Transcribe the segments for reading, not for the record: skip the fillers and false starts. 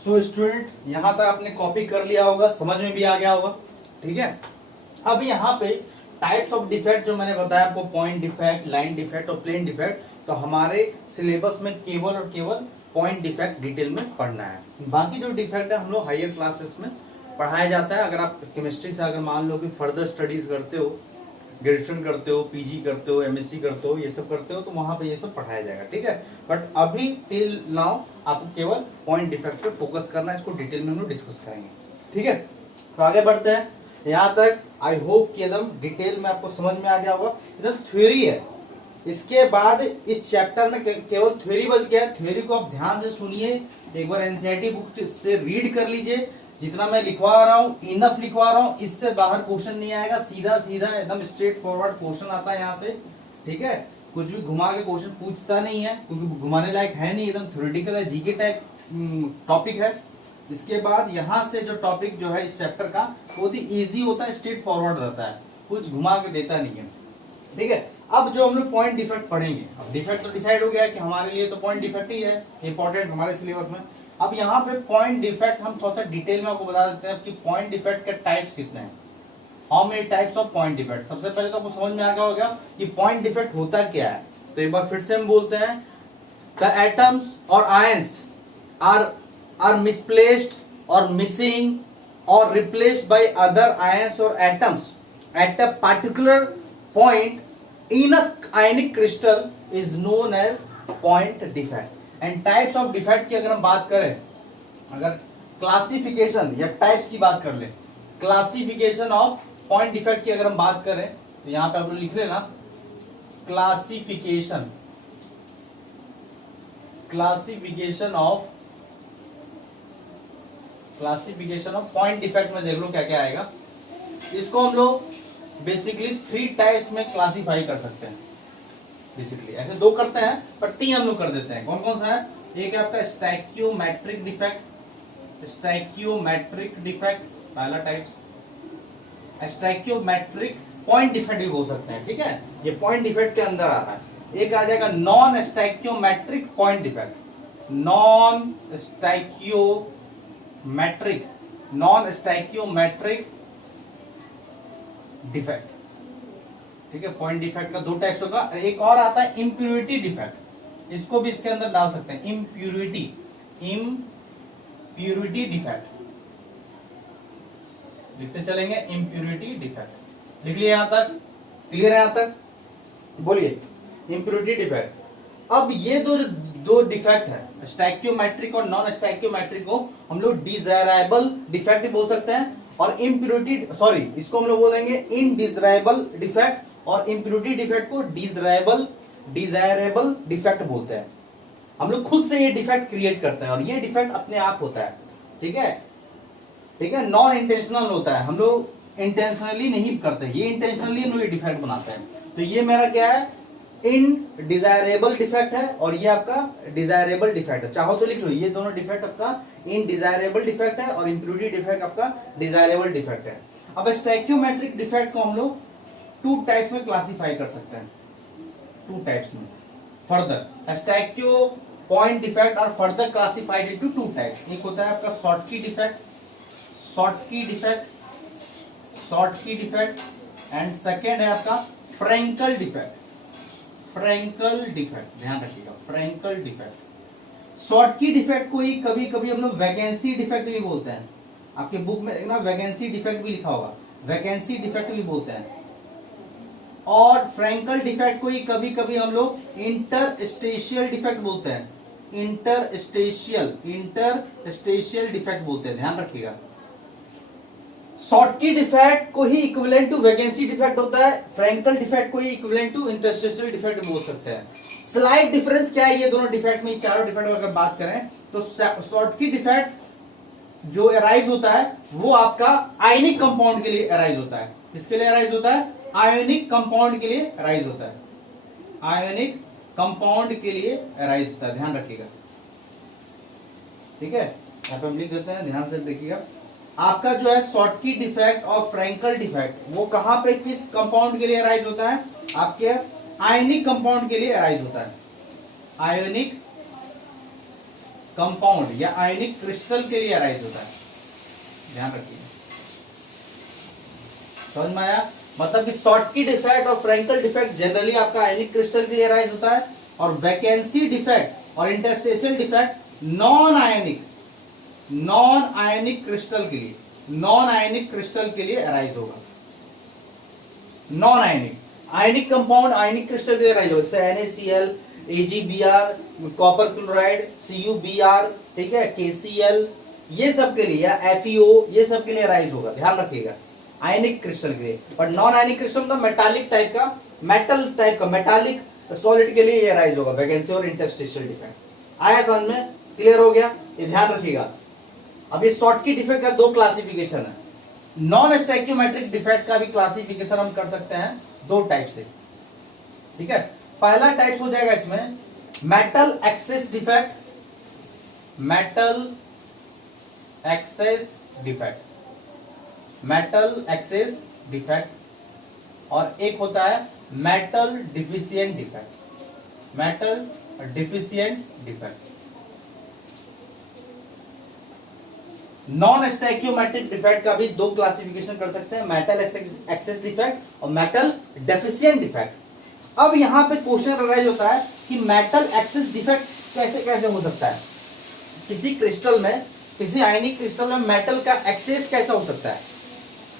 So student, यहाँ तक आपने कॉपी कर लिया होगा, समझ में भी आ गया होगा। ठीक है, अब यहाँ पे टाइप्स ऑफ डिफेक्ट जो मैंने बताया आपको, पॉइंट डिफेक्ट, लाइन डिफेक्ट और प्लेन डिफेक्ट, तो हमारे सिलेबस में केवल और केवल पॉइंट डिफेक्ट डिटेल में पढ़ना है। बाकी जो डिफेक्ट है हम लोग हायर क्लासेस में पढ़ाया जाता है। अगर आप केमिस्ट्री से अगर मान लो कि फर्दर स्टडीज करते हो, ग्रेजुएशन करते हो, पीजी करते हो, एमएससी करते हो, ये सब करते हो, तो वहां पे ये सब पढ़ाया जाएगा। ठीक है, बट अभी टिल नाउ आपको केवल पॉइंट डिफेक्ट पे फोकस करना है, इसको डिटेल में हम लोग डिस्कस करेंगे। ठीक है, तो आगे बढ़ते हैं। यहाँ तक आई होप कि एकदम डिटेल में आपको समझ में आ गया होगा। एकदम थ्योरी है, इसके बाद इस चैप्टर में केवल थ्योरी बच गया है। थ्योरी को आप ध्यान से सुनिए, एक बार एनसीईआरटी बुक से रीड कर लीजिए। जितना मैं लिखवा रहा हूँ इनफ लिखवा रहा हूँ, इससे बाहर क्वेश्चन नहीं आएगा, सीधा सीधा एकदम स्ट्रेट फॉरवर्ड क्वेश्चन आता है यहाँ से। ठीक है, कुछ भी घुमा के क्वेश्चन पूछता नहीं है, क्योंकि घुमाने लायक है नहीं, एकदम थ्योरेटिकल है, जीके टाइप टॉपिक है। इसके बाद यहाँ से जो टॉपिक जो है इस चैप्टर का बहुत ही ईजी होता है, स्ट्रेट फॉरवर्ड रहता है, कुछ घुमा के देता नहीं है। ठीक है, अब जो हम लोग पॉइंट डिफेक्ट पढ़ेंगे, अब डिफेक्ट तो डिसाइड हो गया है कि हमारे लिए तो पॉइंट डिफेक्ट ही है इंपॉर्टेंट हमारे सिलेबस में। अब यहाँ पे पॉइंट डिफेक्ट हम थोड़ा सा डिटेल में आपको बता देते हैं कि पॉइंट डिफेक्ट के टाइप्स कितने हैं, how many types of point defect. सबसे पहले तो आपको समझ में आ गया होगा कि पॉइंट डिफेक्ट होता क्या है। तो एक बार फिर से हम बोलते हैं, द एटम्स और आयंस आर मिसप्लेस्ड और मिसिंग और रिप्लेस्ड बाय अदर आयंस और atoms at a particular point in a ionic crystal is known as point defect. and types of defect की अगर हम बात करें, अगर क्लासिफिकेशन या टाइप्स की बात कर ले, क्लासिफिकेशन ऑफ पॉइंट डिफेक्ट की अगर हम बात करें, तो यहां पे आप लोग लिख लेना क्लासिफिकेशन ऑफ पॉइंट डिफेक्ट में देख लो क्या क्या आएगा। इसको हम लोग बेसिकली 3 टाइप्स में क्लासिफाई कर सकते हैं। बेसिकली ऐसे 2 करते हैं, पर 3 हम लोग कर देते हैं। कौन कौन सा है? एक है आपका स्टैक्योमेट्रिक डिफेक्ट, पहला टाइप्स। स्टैक्योमेट्रिक पॉइंट डिफेक्ट भी बोल सकते हैं। ठीक है, ये पॉइंट डिफेक्ट के अंदर आता है। एक आ जाएगा non stoichiometric point defect, non stoichiometric defect. ठीक है, पॉइंट डिफेक्ट का 2 टाइप्स होगा। एक और आता है इम्प्यूरिटी डिफेक्ट, इसको भी इसके अंदर डाल सकते हैं। इम्प्यूरिटी डिफेक्ट लिखते चलेंगे, इम्प्यूरिटी डिफेक्ट लिख लिया। यहां तक क्लियर है? यहां तक बोलिए, इम्प्यूरिटी डिफेक्ट। अब ये दो डिफेक्ट है, स्टैक्योमेट्रिक और नॉन स्टैक्योमेट्रिक को हम लोग डिजायरेबल डिफेक्ट बोल सकते हैं, और इसको हम लोग बोलेंगे इनडिजायरेबल डिफेक्ट, और इम्प्यूरिटी डिफेक्ट को डिजायरेबल डिफेक्ट बोलते हैं। हम लोग खुद से ये डिफेक्ट क्रिएट करते हैं, और ये डिफेक्ट अपने आप होता है। ठीक है, नॉन इंटेंशनल होता है, हम लोग इंटेंशनली नहीं करते, ये इंटेंशनली हम लोग ये डिफेक्ट बनाते हैं। तो ये मेरा क्या है? इनडिजायरेबल डिफेक्ट है, और ये आपका डिजायरेबल डिफेक्ट है। चाहो तो लिख लो, ये दोनों डिफेक्ट आपका इनडिजायरेबल डिफेक्ट है, और इम्प्यूरिटी डिफेक्ट आपका डिजायरेबल डिफेक्ट है। अब स्टैक्योमेट्रिक डिफेक्ट को हम लोग 2 टाइप्स में क्लासिफाई कर सकते हैं, 2 टाइप्स में। Further stoichio point defect are further classified into 2 types. एक होता है आपका शॉर्टकी डिफेक्ट, एंड सेकेंड है आपका फ्रैंकल डिफेक्ट। ध्यान रखिएगा, फ्रैंकल डिफेक्ट। शॉर्टकी डिफेक्ट को ही कभी कभी हम लोग वैकेंसी डिफेक्ट भी बोलते हैं। आपके बुक में देखना वैकेंसी डिफेक्ट भी लिखा होगा, वैकेंसी डिफेक्ट भी बोलते हैं। और फ्रैंकल डिफेक्ट को ही कभी कभी हम लोग इंटरस्टेशियल डिफेक्ट बोलते हैं, इंटरस्टेशियल डिफेक्ट बोलते हैं, ध्यान रखिएगा। शॉर्टकी डिफेक्ट को ही इक्विवेलेंट टू वैकेंसी डिफेक्ट होता है, फ्रैंकल डिफेक्ट को ही इक्विवेलेंट टू इंटरस्टेशियल डिफेक्ट बोल सकते हैं। स्लाइड डिफरेंस क्या है ये दोनों डिफेक्ट में? चारों डिफेक्ट में अगर बात करें तो शॉर्टकी डिफेक्ट जो अराइज होता है वो आपका आयनिक कंपाउंड के लिए अराइज होता है। किसके लिए अराइज होता है? आयोनिक कंपाउंड के लिए अराइज होता है, आयोनिक कंपाउंड के लिए अराइज होता है, ध्यान रखिएगा। ठीक है, यहाँ पे हम लिख देते हैं, ध्यान से देखिएगा। आपका जो है शॉर्टकी डिफेक्ट और फ्रैंकल डिफेक्ट वो कहां पे किस कंपाउंड के लिए अराइज होता है? आपके आयनिक कंपाउंड के लिए अराइज होता है, आयोनिक कंपाउंड या आयनिक क्रिस्टल के लिए अराइज होता है। ध्यान रखिए, समझ में आया? मतलब कि शॉर्टकी डिफेक्ट और फ्रैंकल डिफेक्ट जनरली आपका आयनिक क्रिस्टल के लिए अराइज होता है, और वैकेंसी डिफेक्ट और interstitial defect non ionic crystal के लिए, नॉन आयनिक क्रिस्टल के लिए अराइज होगा। नॉन आयनिक कंपाउंड आयनिक क्रिस्टल के लिए अराइज होगा, जैसे NaCl, AgBr, copper chloride, CuBr, ठीक है, KCl, ये सब के लिए, या FeO, ये सब के लिए अराइज होगा। ध्यान रखिएगा, आयनिक क्रिस्टल के लिए। बट नॉन आयनिक क्रिस्टल तो मेटालिक टाइप का, मेटालिक सॉलिड के लिए अराइज होगा, वैकेंसी और इंटरस्टेशियल डिफेक्ट। आया समझ में? क्लियर हो गया? ये ध्यान रखिएगा। अब ये शॉर्टकी डिफेक्ट का 2 क्लासिफिकेशन है। नॉन स्टैइकियोमेट्रिक डिफेक्ट का भी क्लासिफिकेशन हम कर सकते हैं 2 टाइप से, ठीक है। पहला टाइप हो जाएगा इसमें metal excess defect, metal excess defect, और एक होता है metal deficient defect. Non stoichiometric defect का भी 2 क्लासिफिकेशन कर सकते हैं, मेटल एक्सेस डिफेक्ट और मेटल डेफिशिएंट डिफेक्ट। अब यहां पे क्वेश्चन अराइज होता है कि मेटल एक्सेस डिफेक्ट कैसे हो सकता है? किसी क्रिस्टल में, किसी आयनिक क्रिस्टल में मेटल का एक्सेस कैसा हो सकता है?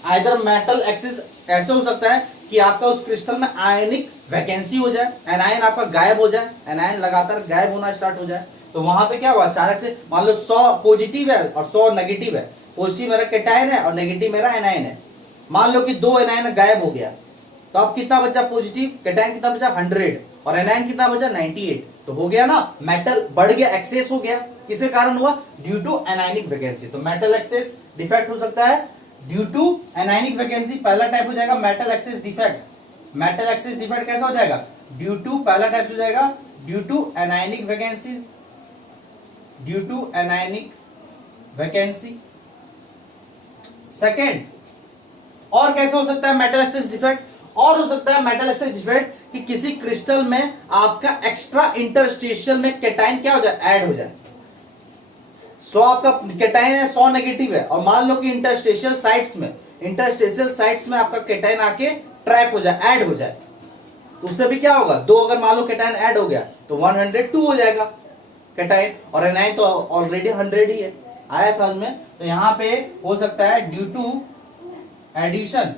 आइदर मेटल एक्सेस ऐसे हो सकता है कि आपका उस क्रिस्टल में आयनिक वैकेंसी हो जाए, एनायन आपका गायब हो जाए, एनायन लगातार गायब होना स्टार्ट हो जाए। तो वहां पे क्या हुआ, अचानक से मान लो 100 पॉजिटिव है और 100 नेगेटिव है, पॉजिटिव मेरा कैटायन है और नेगेटिव मेरा एनायन है। मान लो कि 2 एनायन गायब हो गया, तो अब कितना बचा पॉजिटिव? कैटायन कितना बचा? 100, और एनायन कितना बचा? 98। तो हो गया ना, मेटल बढ़ गया, एक्सेस हो गया। किसके कारण हुआ? Due to anionic vacancy. तो मेटल एक्सेस डिफेक्ट हो सकता है ड्यू टू एनायनिक वैकेंसी। पहला टाइप हो जाएगा metal excess defect. Metal excess defect कैसा हो जाएगा? ड्यू टू, पहला टाइप हो जाएगा due to anionic vacancy, due to anionic vacancy. Second, और कैसे हो सकता है मेटल एक्सेस डिफेक्ट? और हो सकता है मेटल एक्सेस डिफेक्ट कि किसी क्रिस्टल में आपका एक्स्ट्रा इंटरस्टेशियल में कैटायन क्या हो जाए? ऐड हो जाए। 100 आपका कैटायन है, 100 नेगेटिव है, और मान लो कि इंटरस्टेशियल साइट्स में आपका कैटायन आके ट्रैप हो जाए, ऐड हो जाए। तो उससे भी क्या होगा? 2 अगर मान लो कैटायन ऐड हो गया तो 102 हो जाएगा कैटायन, और एनायन तो ऑलरेडी 100 ही है। आया समझ में? तो यहां पे हो सकता है due to addition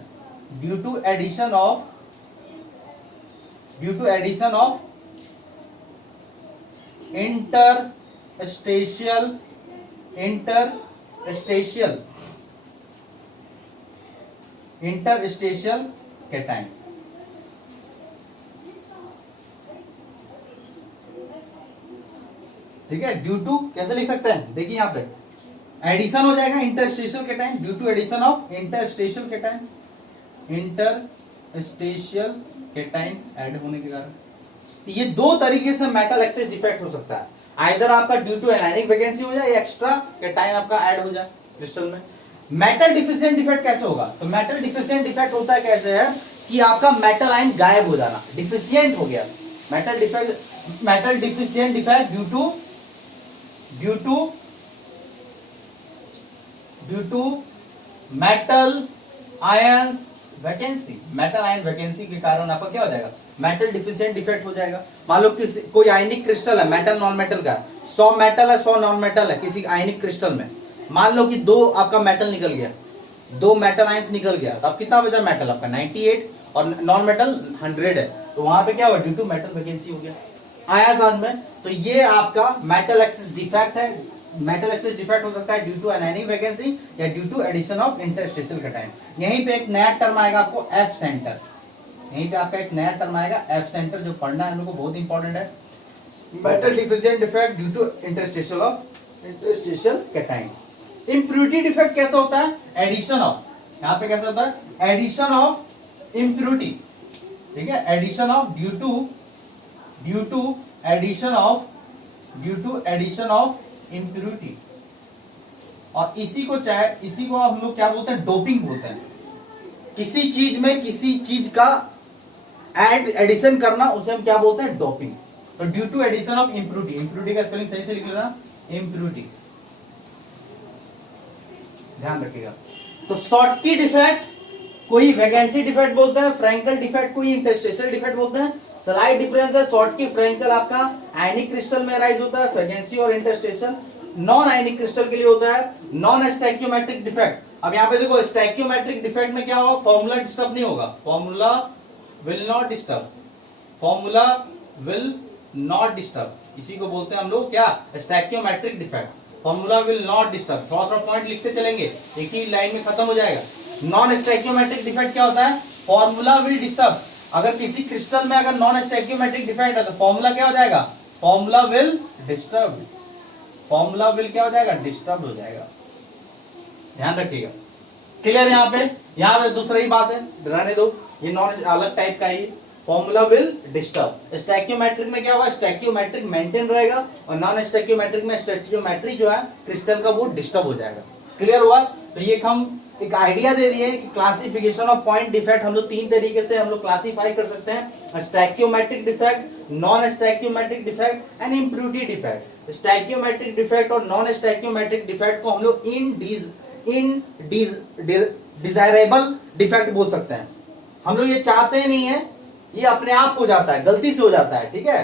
of interstitial cation. ठीक है, ड्यू टू कैसे लिख सकते हैं? देखिए यहां पे एडिशन हो जाएगा interstitial cation, due to addition of interstitial cation add होने के कारण। ये 2 तरीके से मेटल एक्सेस डिफेक्ट हो सकता है। आइदर आपका ड्यू टू एनायनिक वैकेंसी हो जाए या एक्स्ट्रा कैटायन आपका ऐड हो जाए क्रिस्टल में। मेटल डिफिशिएंट डिफेक्ट कैसे होगा? तो मेटल डिफिशिएंट डिफेक्ट होता है कैसे है कि आपका मेटल आयन गायब हो जाना, डिफिशिएंट हो गया। Metal deficient defect due to metal ion vacancy के कारण आपका क्या हो जाएगा? मेटल डिफिशिएंट डिफेक्ट हो जाएगा। मान लो किसी कोई आयनिक क्रिस्टल है, मेटल नॉन मेटल का, 100 मेटल है 100 नॉन मेटल है किसी आयनिक क्रिस्टल में। मान लो कि 2 आपका मेटल निकल गया, 2 मेटल आयंस निकल गया, तो अब कितना बचा मेटल आपका? 98, और नॉन मेटल 100 है। तो वहां पे क्या हुआ? ड्यू टू मेटल वैकेंसी हो गया। आया समझ में? तो ये आपका मेटल एक्सेस डिफेक्ट है। मेटल एक्सेस डिफेक्ट हो सकता है ड्यू टू एनायनिक वैकेंसी या due to addition of interstitial cation. यहीं पे एक नया टर्म आएगा आपको, एफ सेंटर। यहीं पे आपका एक नया टर्म आएगा एफ सेंटर, जो पढ़ना है हम लोग को, बहुत इंपॉर्टेंट है। Metal deficient defect due to interstitial cation. Impurity defect कैसा होता है? एडिशन ऑफ, यहां पे कैसा होता है? Addition of impurity. ठीक है, addition of due to addition of impurity. और इसी को हम लोग क्या बोलते हैं? डोपिंग बोलते हैं। किसी चीज में किसी चीज का एडिशन करना, उसे हम क्या बोलते हैं? डोपिंग। तो due to addition of impurity, impurity का स्पेलिंग सही से लिख लेना, इम्प्यूरिटी, ध्यान रखिएगा। तो शॉर्टकी डिफेक्ट कोई वैकेंसी डिफेक्ट बोलते हैं, फ्रैंकल डिफेक्ट कोई इंटरस्टेशियल डिफेक्ट बोलते हैं। स्लाइड डिफरेंस है, शॉर्टकी फ्रैंकल आपका आयनिक क्रिस्टल में राइज होता है, वैकेंसी और इंटरस्टेशियल नॉन आयनिक क्रिस्टल के लिए होता है। नॉन स्टैक्योमेट्रिक डिफेक्ट, अब यहाँ पे देखो स्टैक्योमेट्रिक डिफेक्ट में क्या होगा, फॉर्मूला डिस्टर्ब नहीं होगा, formula will not disturb, formula will not disturb, इसी को बोलते हैं हम लोग क्या, stoichiometric defect. Formula will not disturb, थोड़ा थोड़ा पॉइंट लिखते चलेंगे, एक ही लाइन में खत्म हो जाएगा। नॉन स्टैक्योमेट्रिक डिफेक्ट क्या होता है, फॉर्मूला विल डिस्टर्ब। अगर किसी क्रिस्टल में अगर नॉन स्टैक्योमेट्रिक डिफेक्ट है तो फॉर्मूला क्या हो जाएगा, formula will disturb, formula will क्या हो जाएगा, डिस्टर्ब हो जाएगा, ध्यान रखिएगा। क्लियर यहाँ पे दूसरा ही बात है, रहने दो, ये नॉन अलग टाइप का ही, फॉर्मूला विल डिस्टर्ब। स्टैक्योमेट्रिक में क्या होगा, स्टैक्योमेट्रिक मेंटेन रहेगा और नॉन स्टैक्योमेट्रिक में स्टैक्योमेट्री जो है क्रिस्टल का वो डिस्टर्ब हो जाएगा। क्लियर हुआ। तो ये हम एक आइडिया दे दिए कि क्लासिफिकेशन ऑफ पॉइंट डिफेक्ट हम लोग तीन तरीके से हम लोग क्लासिफाई कर सकते हैं, stoichiometric defect, non stoichiometric defect and impurity defect. Stoichiometric defect और नॉन स्टैक्योमेट्रिक डिफेक्ट को हम लोग डिजायरेबल डिफेक्ट बोल सकते हैं। हम लोग ये चाहते नहीं है, ये अपने आप हो जाता है, गलती से हो जाता है, ठीक है,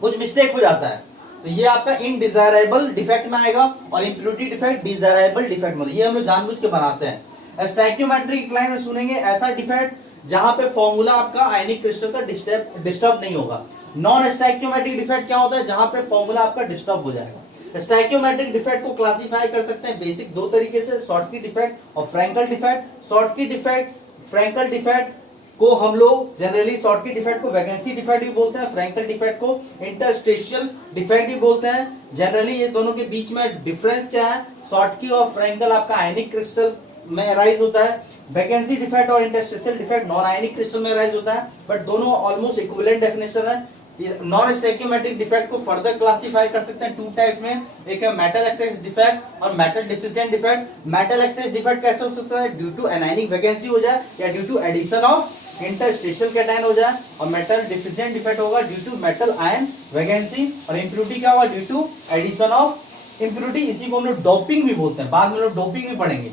कुछ मिस्टेक हो जाता है, तो ये आपका इनडिजायरेबल डिफेक्ट में आएगा और इम्प्यूरिटी डिफेक्ट डिजायरेबल डिफेक्ट में, ये हम लोग जानबूझ के बनाते हैं। स्टैक्योमेट्रिक लाइन में सुनेंगे ऐसा डिफेक्ट जहां पे फॉर्मूला आपका आयनिक क्रिस्टल का डिस्टर्ब नहीं होगा। नॉन स्टैक्योमेट्रिक डिफेक्ट क्या होता है, जहां पे फॉर्मूला आपका डिस्टर्ब हो जाएगा। स्टैक्योमेट्रिक डिफेक्ट को क्लासिफाई कर सकते हैं बेसिक दो तरीके से, शॉर्टकी डिफेक्ट और Frenkel defect. Schottky defect, Frenkel defect को हम लोग जनरली शॉर्टकी डिफेक्ट को वैकेंसी डिफेक्ट भी बोलते हैं, फ्रैंकल डिफेक्ट को इंटरस्टेशियल डिफेक्ट भी बोलते हैं। जनरली ये दोनों के बीच में डिफरेंस क्या है, शॉर्टकी और फ्रैंकल आपका आयनिक क्रिस्टल में राइज होता है, वैकेंसी डिफेक्ट और interstitial defect non ionic crystal में राइज होता है, बट दोनों ऑलमोस्ट इक्विवेलेंट डेफिनेशन है। नॉन स्टैक्योमेट्रिक डिफेक्ट को फर्दर क्लासिफाई कर सकते हैं टू टाइप्स में, एक है मेटल एक्सेस डिफेक्ट और metal deficient defect. Metal excess defect कैसे हो सकता है, ड्यू टू एनायनिक वैकेंसी हो जाए या due to addition of interstitial cation हो जाए, और मेटल डिफिशिएंट डिफेक्ट होगा due to metal ion vacancy, और इम्प्यूरिटी क्या होगा, due to addition of impurity. इसी को हम लोग डोपिंग भी बोलते हैं, बाद में लोग डोपिंग भी पढ़ेंगे,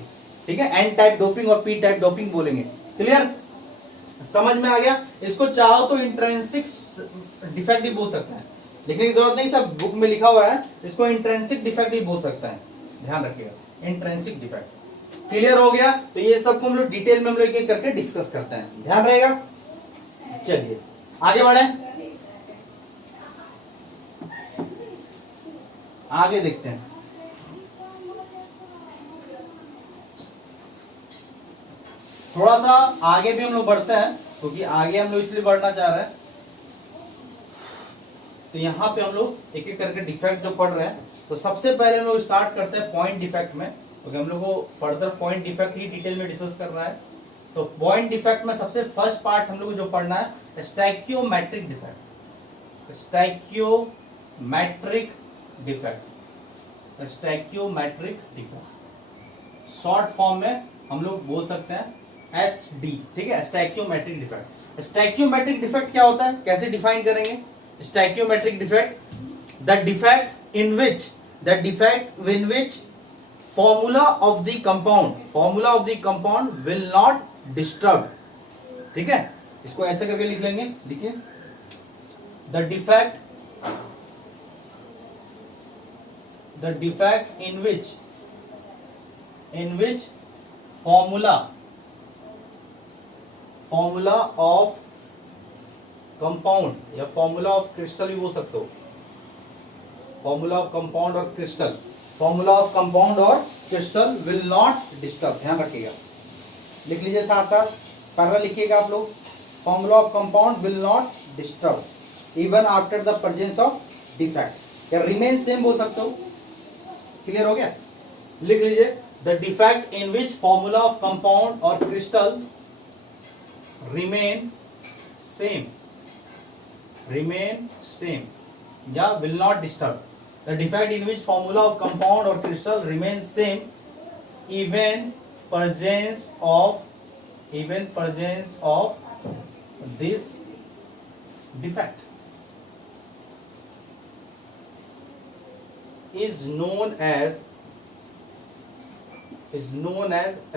ठीक है, एन टाइप डोपिंग और पी टाइप डोपिंग बोलेंगे। क्लियर, समझ में आ गया। इसको चाहो तो इंट्रिंसिक डिफेक्ट भी बोल सकते हैं, लिखने की जरूरत नहीं, सब बुक में लिखा हुआ है, इसको इंट्रिंसिक डिफेक्ट भी बोल सकते हैं, ध्यान रखिएगा, इंट्रिंसिक डिफेक्ट। क्लियर हो गया। तो ये सबको हम लोग डिटेल में हम लोग एक करके डिस्कस करते हैं, ध्यान रहेगा। चलिए आगे बढ़े, आगे देखते हैं। थोड़ा सा आगे भी हम लोग बढ़ते हैं, क्योंकि आगे हम लोग इसलिए बढ़ना चाह रहे हैं, तो यहाँ पे हम लोग एक एक करके डिफेक्ट जो पढ़ रहे हैं, तो सबसे पहले हम लोग स्टार्ट करते हैं पॉइंट डिफेक्ट में, क्योंकि हम लोग को फर्दर पॉइंट डिफेक्ट ही डिटेल में डिस्कस करना है। तो पॉइंट डिफेक्ट में सबसे फर्स्ट पार्ट हम लोग को जो पढ़ना है, stoichiometric defect. Stoichiometric defect, stoichiometric defect short form में हम लोग बोल सकते हैं SD, ठीक है, स्टैक्योमेट्रिक डिफेक्ट। स्टैक्योमेट्रिक डिफेक्ट क्या होता है, कैसे डिफाइन करेंगे, stoichiometric defect, the defect in which formula of the compound will not disturb, ठीक है, इसको ऐसे करके लिख लेंगे, लिखिए, the defect in which formula of compound या formula of crystal भी बोल सकते हो, formula of compound और crystal, फॉर्मूला ऑफ कंपाउंड और क्रिस्टल विल नॉट डिस्टर्ब, ध्यान रखिएगा, लिख लीजिए साथ साथ, पैरा लिखिएगा आप लोग, formula of compound will not disturb even after the presence of defect, या रिमेन सेम बोल सकते हो। क्लियर हो गया, लिख लीजिए, the defect in which formula of compound और क्रिस्टल रिमेन सेम या will not disturb. The defect in which formula of compound or crystal remains same even presence of this defect। is known as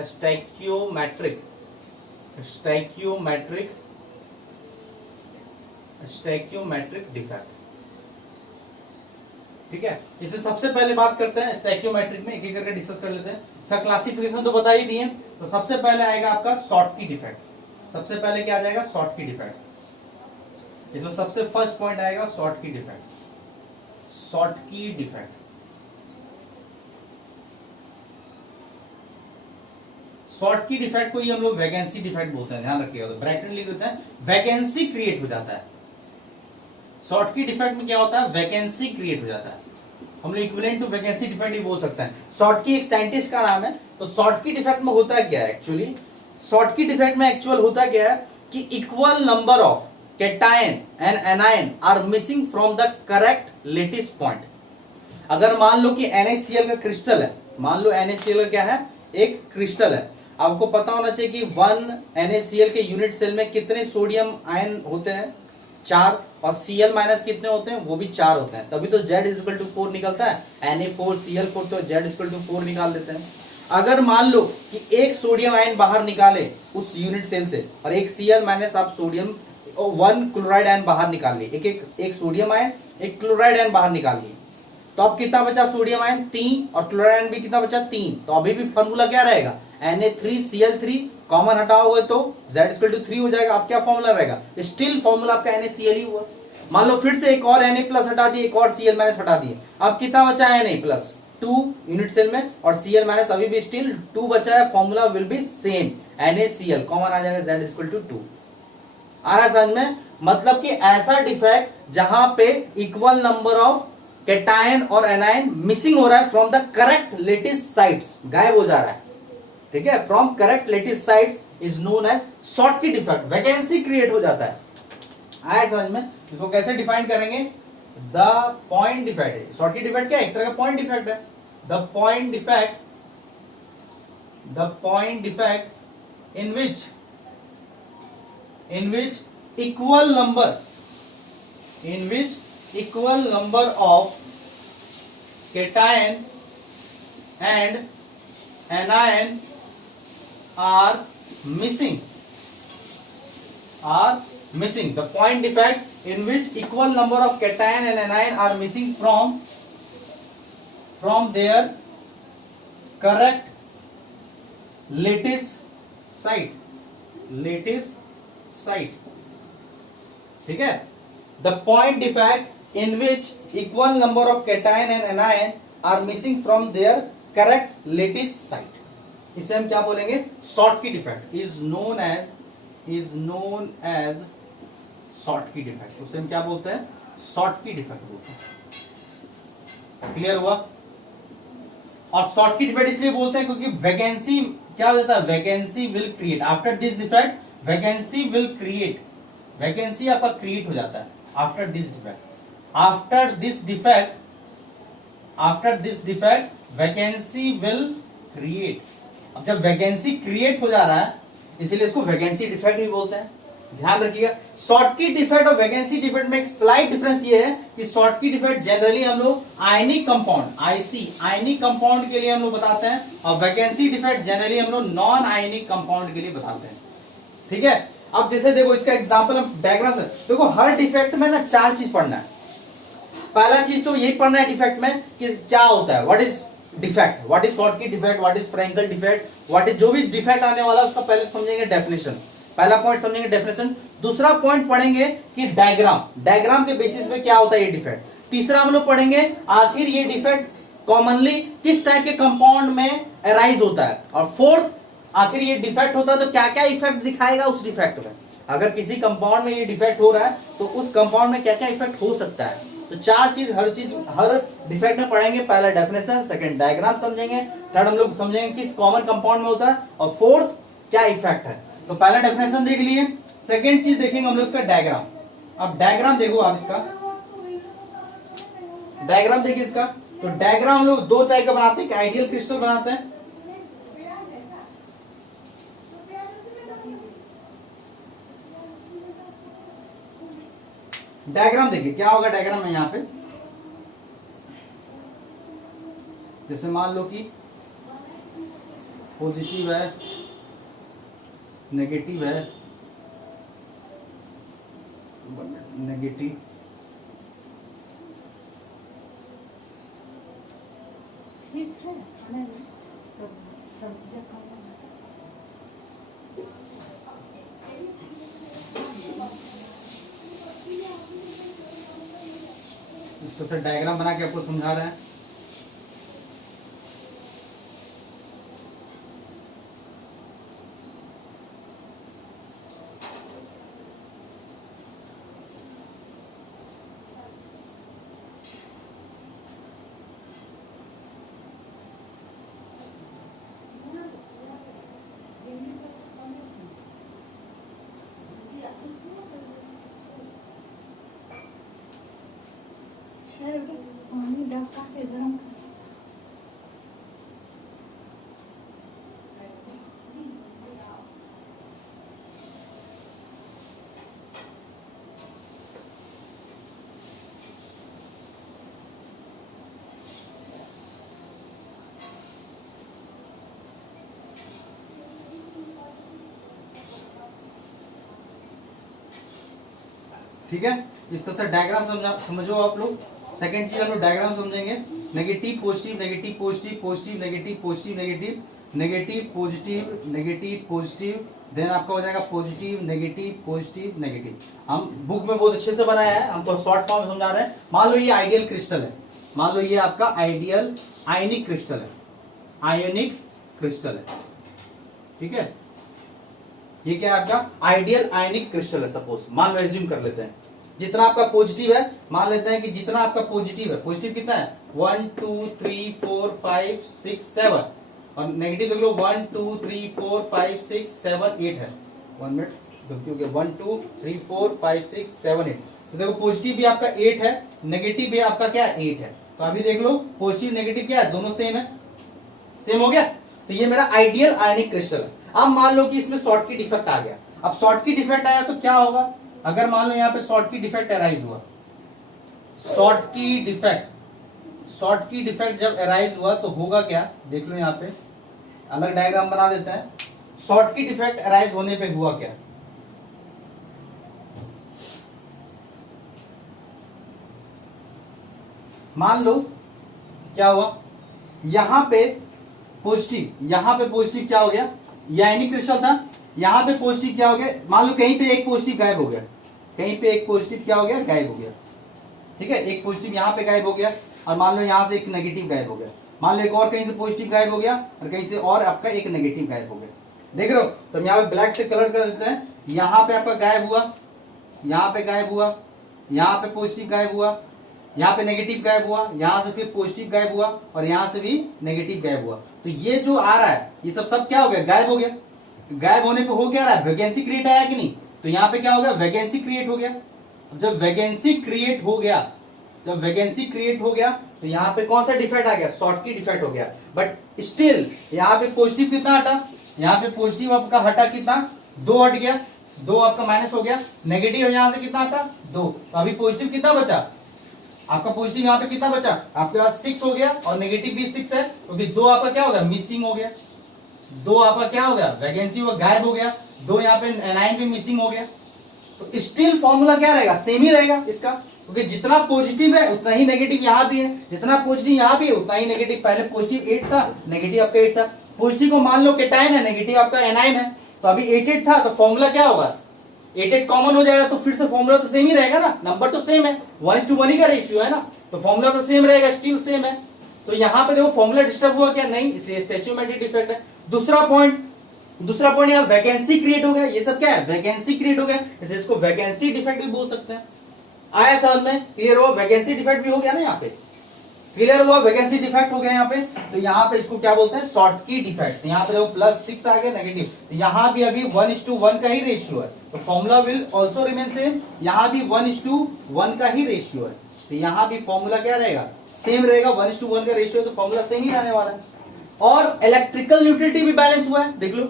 stoichiometric defect. ठीक है, इसे सबसे पहले बात करते हैं स्टैक्योमेट्रिक में, एक एक करके डिस्कस कर लेते हैं। इसका क्लासिफिकेशन तो बता ही दिए, तो सबसे पहले आएगा आपका शॉर्टकी डिफेक्ट। सबसे पहले क्या आ जाएगा? Schottky defect. इसमें सबसे फर्स्ट पॉइंट आएगा Schottky defect. Schottky defect, Schottky defect को ही हम लोग वैकेंसी डिफेक्ट बोलते हैं, ध्यान रखिएगा। तो ब्रैकेट लिख देते हैं, वैकेंसी क्रिएट हो जाता है। शॉर्टकी डिफेक्ट में क्या होता है? वैकेंसी क्रिएट हो जाता है। हम लोग इक्विवेलेंट टू वैकेंसी डिफेक्ट भी बोल सकते हैं। शॉर्टकी एक साइंटिस्ट का नाम है। तो शॉर्टकी डिफेक्ट में होता क्या है एक्चुअली? शॉर्टकी डिफेक्ट में एक्चुअल होता क्या है कि equal number of cation and anion are missing from the correct lattice point. अगर मान लो कि NaCl का क्रिस्टल है, मान लो NaCl का क्या है? एक क्रिस्टल है। आपको पता होना चाहिए कि 1 NaCl के यूनिट सेल में कितने सोडियम आयन होते हैं? 4। और Cl माइनस कितने होते हैं? वो भी 4 होते हैं। तभी तो Z=4 निकलता है। Na4Cl4, तो Z=4 निकाल लेते हैं। अगर मान लो कि एक सोडियम आयन बाहर निकाले उस यूनिट सेल से, और एक Cl माइनस आप सोडियम 1 क्लोराइड आयन बाहर निकाल लिए, एक सोडियम आयन, एक क्लोराइड आयन बाहर निकाल लिए, तो अब कितना बचा? सोडियम आयन 3, और क्लोराइड आयन भी कितना बचा? 3। तो अभी भी फॉर्मूला क्या रहेगा? Na3Cl3, कॉमन हटाओगे तो Z=3 हो जाएगा। अब क्या फॉर्मूला रहेगा? स्टिल फॉर्मूला आपका NaCl ही हुआ। मान लो फिर से एक और Na प्लस हटा दिए, एक और Cl माइनस हटा दिए, अब कितना बचा? Na प्लस 2 यूनिट सेल में, और Cl माइनस अभी भी स्टिल 2 बचा है। Formula will be same, NaCl common आ जाएगा, Z=2। आ रहा समझ में? मतलब कि ऐसा डिफेक्ट जहां पे इक्वल नंबर ऑफ कैटायन और एनायन मिसिंग हो रहा है from the correct lattice sites, गायब हो जा रहा है। ठीक है, from correct lattice sites is known as Schottky defect. Vacancy create हो जाता है। आया समझ में? इसको कैसे डिफाइन करेंगे? The point defect. Schottky defect क्या है? एक तरह का पॉइंट डिफेक्ट है। The point defect in which equal number of cation and anion are missing. The point defect in which equal number of cation and anion are missing from their correct lattice site. ठीक है, the point defect in which equal number of cation and anion are missing from their correct lattice site, इसे हम क्या बोलेंगे? Schottky defect is known as Schottky defect. उसे हम क्या बोलते हैं? शॉर्टकी डिफेक्ट बोलते हैं। क्लियर हुआ? और शॉर्टकी डिफेक्ट इसलिए बोलते हैं क्योंकि वैकेंसी क्या हो जाता है? Vacancy will create after this defect. Vacancy will create, vacancy आपका क्रिएट हो जाता है after this defect vacancy will create. अब जब वैकेंसी क्रिएट हो जा रहा है, इसीलिए इसको वैकेंसी डिफेक्ट भी बोलते हैं। ध्यान रखिएगा, शॉर्टकी डिफेक्ट और वैकेंसी डिफेक्ट में एक स्लाइट डिफरेंस ये है कि शॉर्टकी डिफेक्ट जनरली हम लोग आयनिक कंपाउंड आयनिक कंपाउंड के लिए हम लोग बताते हैं, और वैकेंसी डिफेक्ट जनरली हम लोग नॉन आयनिक कंपाउंड के लिए बताते हैं। ठीक है, अब जैसे देखो इसका एग्जांपल हम डायग्राम से देखो। हर डिफेक्ट में ना 4 चीज पढ़ना है। पहला चीज तो यही पढ़ना है डिफेक्ट में कि क्या होता है, what is defect, what is Schottky defect, what is Frenkel defect, what is जो भी डिफेक्ट आने वाला उसका पहले समझेंगे डेफिनेशन। पहला पॉइंट समझेंगे डेफिनेशन। दूसरा पॉइंट पढ़ेंगे कि डायग्राम के बेसिस पे क्या होता है ये डिफेक्ट। तीसरा हम लोग पढ़ेंगे आखिर ये डिफेक्ट कॉमनली किस टाइप के कंपाउंड में अराइज होता है, और फोर्थ आखिर ये डिफेक्ट होता है तो क्या क्या इफेक्ट दिखाएगा उस डिफेक्ट में। अगर किसी कंपाउंड में ये डिफेक्ट हो रहा है तो उस कंपाउंड में क्या क्या इफेक्ट हो सकता है। तो 4 चीज हर डिफेक्ट में पढ़ेंगे। पहला डेफिनेशन, सेकंड डायग्राम समझेंगे, थर्ड हम लोग समझेंगे किस कॉमन कंपाउंड में होता है, और फोर्थ क्या इफेक्ट है। तो पहला डेफिनेशन देख लिए, सेकंड चीज देखेंगे हम लोग इसका डायग्राम। अब डायग्राम देखो आप, इसका डायग्राम देखिए इसका। तो डायग्राम हम लोग 2 टाइप का बनाते हैं, आइडियल क्रिस्टल बनाते हैं। डायग्राम देखिए क्या होगा डायग्राम में। यहां पे जैसे मान लो कि पॉजिटिव है, नेगेटिव है, नेगेटिव, ठीक है खाने में तो सब्जियां कम बनाना। इसको सर डायग्राम बना के आपको समझा रहे हैं। पानी डालता के गरम कर। ठीक है, इस तरह से डायग्राम समझो आप लोग। सेकंड चीज हम लोग डायग्राम समझेंगे, negative positive, negative positive, positive negative, positive negative, negative positive, negative positive, then आपका हो जाएगा पॉजिटिव नेगेटिव पॉजिटिव नेगेटिव। हम बुक में बहुत अच्छे से बनाया है, हम तो शॉर्ट फॉर्म में समझा रहे हैं। मान लो ये आइडियल क्रिस्टल है, मान लो ये आपका आइडियल आयनिक क्रिस्टल है, आयोनिक क्रिस्टल है। ठीक है, ये क्या है आपका आइडियल आयनिक क्रिस्टल है। सपोज मान लो एज्यूम कर लेते हैं जितना आपका पॉजिटिव है, मान लेते हैं कि जितना आपका पॉजिटिव है, पॉजिटिव कितना है 1 2 3 4 5 6 7, और नेगेटिव देख लो 1 2 3 4 5 6 7 8 है। 1 मिनट गलती हो गया, 1 2 3 4 5 6 7 8। तो देखो पॉजिटिव भी आपका 8 है, नेगेटिव भी आपका क्या है 8 है। तो अभी देख लो पॉजिटिव नेगेटिव क्या है, दोनों सेम है, सेम हो गया। तो ये मेरा आइडियल आयनिक क्रिस्टल है। अब मान लो कि इसमें शॉर्ट की डिफेक्ट आ गया। अब शॉर्ट की डिफेक्ट आया तो क्या होगा, अगर मान लो यहाँ पे शॉर्ट की डिफेक्ट अराइज हुआ, शॉर्ट की डिफेक्ट जब अराइज हुआ तो होगा क्या, देख लो यहाँ पे अलग डायग्राम बना देते हैं। शॉर्ट की डिफेक्ट अराइज होने पे हुआ क्या, मान लो क्या हुआ, यहां पे पॉजिटिव क्या हो गया, ये आयनिक क्रिस्टल था, यहां पे पॉजिटिव क्या हो गया, मान लो कहीं पे एक पॉजिटिव गायब हो गया, कहीं पे एक पॉजिटिव क्या हो गया, गायब हो गया। ठीक है, एक पॉजिटिव यहां पे गायब हो गया, और मान लो यहां से एक नेगेटिव गायब हो गया, मान लो एक और कहीं से पॉजिटिव गायब हो गया, और कहीं से और आपका एक नेगेटिव गायब हो गया। देख रहे हो, तो हम यहाँ पे ब्लैक से कलर कर देते हैं। यहाँ पे आपका गायब हुआ, यहाँ पे गायब हुआ, यहाँ पे पॉजिटिव गायब हुआ, यहाँ पे नेगेटिव गायब हुआ, यहाँ से फिर पॉजिटिव गायब हुआ, और यहाँ से भी नेगेटिव गायब हुआ। तो ये जो आ रहा है ये सब क्या हो गया, गायब हो गया। गायब होने पे हो क्या रहा है, वैकेंसी क्रिएट आया कि नहीं, तो यहाँ पे क्या हो गया, वैकेंसी क्रिएट हो गया। अब जब वैकेंसी क्रिएट हो गया, तो यहाँ पे कौन सा डिफेक्ट आ गया, शॉर्ट की डिफेक्ट हो गया। बट स्टिल यहाँ पे पॉजिटिव कितना हटा, यहाँ पे पॉजिटिव आपका हटा कितना, 2 हट गया, 2 आपका माइनस हो गया। नेगेटिव यहाँ से कितना हटा, 2। तो अभी पॉजिटिव कितना बचा आपका, पॉजिटिव यहाँ पे कितना बचा आपके पास 6 हो गया, और नेगेटिव भी 6 है, क्योंकि 2 आपका क्या हो गया, मिसिंग हो गया, 2 आपका क्या हो गया, वैकेंसी वो गायब हो गया, 2 यहाँ पे एनाइन भी मिसिंग हो गया। तो स्टिल फॉर्मूला क्या रहेगा, सेम ही रहेगा इसका, क्योंकि जितना पॉजिटिव है उतना ही नेगेटिव यहाँ भी है, जितना पॉजिटिव यहाँ भी है उतना ही नेगेटिव। पहले पॉजिटिव 8 था, नेगेटिव आपका 8 था। पॉजिटिव को मान लो कैटायन है, नेगेटिव आपका एनाइन है, तो अभी 8 था, तो फॉर्मूला क्या होगा, 8 कॉमन हो जाएगा, तो फिर से फॉर्मूला तो सेम ही रहेगा ना, नंबर तो सेम है, 1:1 ही का रेशियो है ना, तो फॉर्मूला तो सेम रहेगा, स्टिल सेम है। तो यहाँ पे देखो फॉर्मूला डिस्टर्ब हुआ क्या, नहीं, इसलिए स्टैच्यूमेट्री डिफेक्ट है। दूसरा पॉइंट यहाँ वैकेंसी क्रिएट हो गया, ये सब क्या है, वैकेंसी क्रिएट हो गया, जैसे इसको वैकेंसी डिफेक्ट भी बोल सकते हैं। आया समझ में, क्लियर हो, वैकेंसी डिफेक्ट भी हो गया ना, यहाँ पे क्लियर हुआ, वैकेंसी डिफेक्ट हो गया यहाँ पे। तो यहाँ पे इसको क्या बोलते हैं, शॉर्ट की डिफेक्ट। यहाँ पे देखो +6 आ गया नेगेटिव, तो यहाँ भी अभी 1:1 का ही रेशियो है, तो formula will also remain same. यहाँ भी 1:1 का ही रेशियो है, तो यहाँ भी फॉर्मूला क्या रहेगा, सेम रहेगा, 1:1 का रेशियो, तो फॉर्मूला सेम ही रहने वाला है। और इलेक्ट्रिकल न्यूट्रलिटी भी बैलेंस हुआ है, देख लो,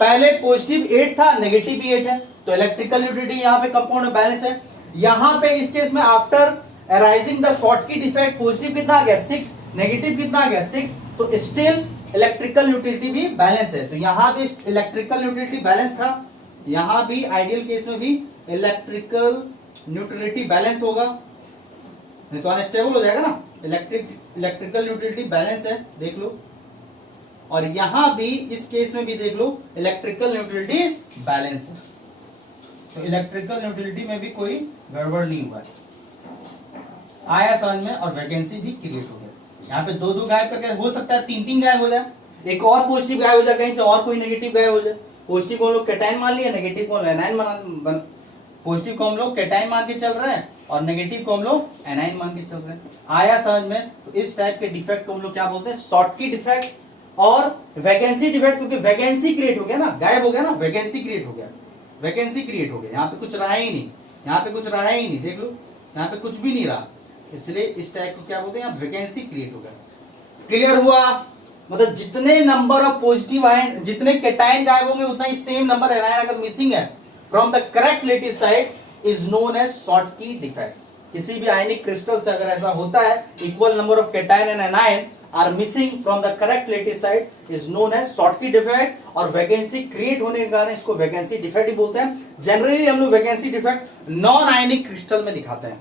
पहले पॉजिटिव 8 था, नेगेटिव भी 8 है, तो इलेक्ट्रिकल न्यूट्रलिटी यहाँ पे कंपाउंड में बैलेंस है। यहाँ पे इस केस में आफ्टर अराइजिंग द शॉर्ट की डिफेक्ट पॉजिटिव कितना आ गया, 6, नेगेटिव कितना आ गया 6, तो स्टिल इलेक्ट्रिकल न्यूट्रलिटी भी बैलेंस है। तो यहां भी इलेक्ट्रिकल न्यूट्रलिटी बैलेंस था, यहां भी आइडियल केस में भी इलेक्ट्रिकल न्यूट्रलिटी बैलेंस होगा, नहीं तो अनस्टेबल हो जाएगा ना। इलेक्ट्रिकल न्यूट्रलिटी बैलेंस है, देख लो। और यहां भी इस केस में भी देख लो इलेक्ट्रिकल न्यूट्रलिटी बैलेंस है, तो इलेक्ट्रिकल न्यूट्रलिटी में भी कोई गड़बड़ नहीं हुआ है। आया समझ में, और वैकेंसी भी क्रिएट हो गया। यहाँ पे दो दो गायब करके हो सकता है तीन तीन गायब हो जाए, एक और पॉजिटिव गायब हो जाए, कहीं से और कोई नेगेटिव गायब हो जाए। पॉजिटिव को हम लोग कैटायन मान लिया, नेगेटिव को एनायन मान, पॉजिटिव को हम लोग कैटायन मान के चल रहे हैं और नेगेटिव को हम लोग एनायन मान के चल रहे हैं। आया समझ में। तो इस टाइप के डिफेक्ट को हम लोग क्या बोलते हैं, शॉर्टकी डिफेक्ट और वैकेंसी डिफेक्ट, क्योंकि वैकेंसी क्रिएट हो गया ना, गायब हो गया ना, वैकेंसी क्रिएट हो गया, वैकेंसी क्रिएट हो गया। यहाँ पे कुछ रहा ही नहीं, यहाँ पे कुछ रहा ही नहीं, देख लो यहाँ पे कुछ भी नहीं रहा, इसलिए इस टाइप को क्या बोलते हैं, यहाँ वैकेंसी क्रिएट हो गया। क्लियर हुआ? मतलब जितने नंबर ऑफ पॉजिटिव आयन, जितने कैटायन गायब होंगे उतना ही सेम नंबर एनायन अगर मिसिंग है from the correct lattice side is known as Schottky defect. किसी भी आयनिक क्रिस्टल से अगर ऐसा होता है, equal number of cation and anion are missing from the correct lattice side is known as Schottky defect. और vacancy create होने के कारण इसको वैकेंसी डिफेक्ट ही बोलते हैं। जनरली हम लोग vacancy defect non ionic crystal में दिखाते हैं,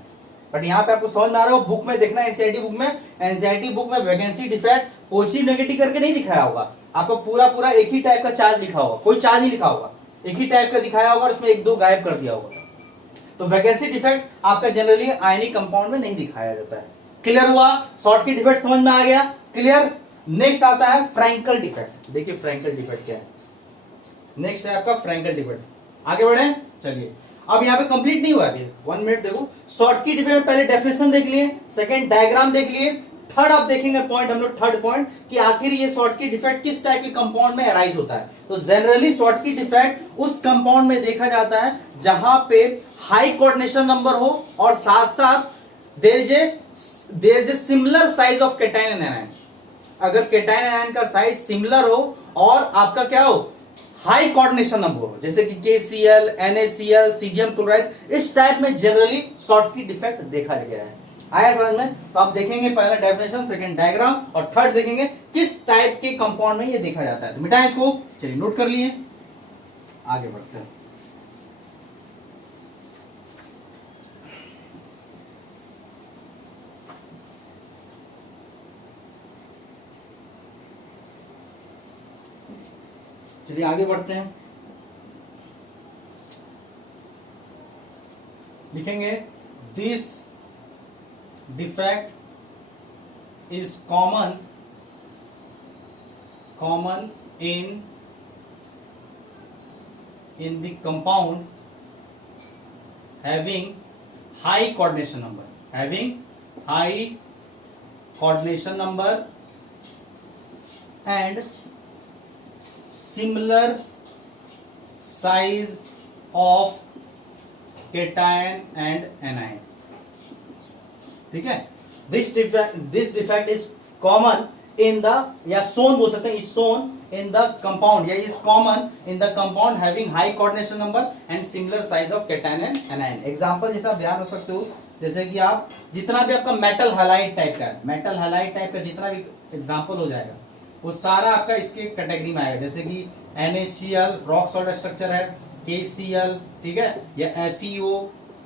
बट यहाँ पे आपको समझ में आ रहा हो, बुक में देखना, एनसीईआरटी बुक में, एनसीईआरटी बुक में वैकेंसी डिफेक्ट पॉजिटिव नेगेटिव करके नहीं दिखाया होगा, आपको पूरा पूरा एक ही टाइप का चार्ज लिखा होगा, कोई चार्ज नहीं लिखा होगा, एक ही टाइप का दिखाया होगा और उसमें एक दो गायब कर दिया होगा। तो वैकेंसी डिफेक्ट आपका जनरली आयनिक कंपाउंड में नहीं दिखाया जाता है। क्लियर हुआ? शॉर्टकी डिफेक्ट समझ में आ गया? क्लियर। नेक्स्ट आता है फ्रैंकल डिफेक्ट। देखिए फ्रैंकल डिफेक्ट क्या है, नेक्स्ट है आपका फ्रैंकल डिफेक्ट। आगे बढ़े, चलिए। अब यहाँ पे कंप्लीट नहीं हुआ अभी, 1 मिनट देखो। शॉर्टकी डिफेक्ट पहले डेफिनेशन देख लिए, सेकंड डायग्राम देख लिए, थर्ड आप देखेंगे पॉइंट हम लोग, थर्ड पॉइंट कि आखिर ये शॉर्टकी डिफेक्ट किस टाइप के कंपाउंड में अराइज होता है। तो जनरली शॉर्टकी डिफेक्ट उस कंपाउंड में देखा जाता है जहां पे हाई कोऑर्डिनेशन नंबर हो और साथ साथ there is a similar size of cation and anion. अगर कैटायन एंड एनायन का साइज सिमिलर हो और आपका क्या हो, हाई कोऑर्डिनेशन नंबर हो, जैसे कि KCl, NaCl, सीजियम क्लोराइड, इस टाइप में जनरली शॉर्टकी डिफेक्ट देखा गया है। आया समझ में? तो आप देखेंगे पहला डेफिनेशन, सेकंड डायग्राम और थर्ड देखेंगे किस टाइप के कंपाउंड में ये देखा जाता है। तो मिटाएं इसको, चलिए नोट कर लिए, आगे बढ़ते हैं। चलिए आगे बढ़ते हैं, लिखेंगे this defect is common in the compound having high coordination number and similar size of cation and anion। ठीक है, this defect is common in the, या सोन बोल सकते हैं, is shown in the compound, या is common in the compound having high coordination number and similar size of cation and anion. Example जैसा आप ध्यान रख सकते हो, जैसे कि आप जितना भी आपका मेटल हैलाइड टाइप का है, मेटल हैलाइड टाइप का जितना भी एग्जांपल हो जाएगा वो सारा आपका इसके कैटेगरी में आएगा। जैसे कि NaCl रॉक सॉल्ट स्ट्रक्चर है, KCl, ठीक है, या FeO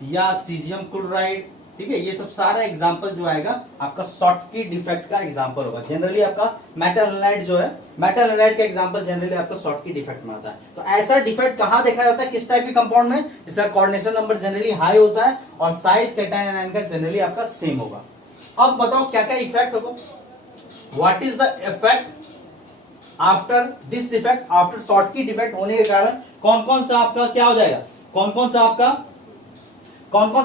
या सीजियम क्लोराइड, ठीक है, ये सब सारा एग्जांपल जो आएगा आपका शॉर्टकी डिफेक्ट का एग्जांपल होगा। जनरली आपका मेटल हैलाइड जो है, मेटल हैलाइड का एग्जांपल जनरली आपका शॉर्टकी डिफेक्ट में आता है। तो ऐसा डिफेक्ट कहां देखा जाता है, किस टाइप के कंपाउंड में, जिसका कोऑर्डिनेशन नंबर जनरली हाई होता है और साइज कैटायन एनायन का जनरली आपका सेम होगा। अब बताओ क्या क्या इफेक्ट होगा, what is the effect after this defect, after Schottky defect होने के कारण कौन कौन सा आपका क्या हो जाएगा, कौन कौन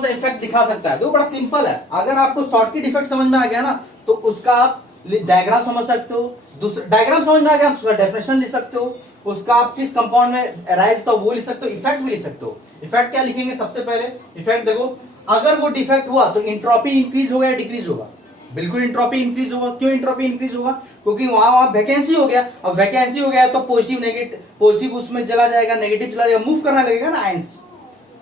सा इफेक्ट दिखा सकता है। तो बड़ा सिंपल है, अगर आपको शॉर्टकी डिफेक्ट समझ में आ गया ना तो उसका आप डायग्राम समझ सकते हो, दूसरा डायग्राम समझ में आ गया उसका डेफिनेशन लिख सकते हो, उसका आप किस कंपाउंड में अराइज होता है वो लिख सकते हो, इफेक्ट भी लिख सकते हो। इफेक्ट क्या लिखेंगे, सबसे पहले इफेक्ट देखो, अगर वो डिफेक्ट हुआ तो इंट्रोपी इंक्रीज होगा या डिक्रीज होगा, बिल्कुल इंट्रोपी इंक्रीज होगा। क्यों इंट्रोपी इंक्रीज होगा, क्योंकि वहां वैकेंसी हो गया, अब वैकेंसी हो गया तो पॉजिटिव नेगेटिव, पॉजिटिव उसमें चला जाएगा, नेगेटिव चला जाएगा, मूव करना लगेगा ना आयंस,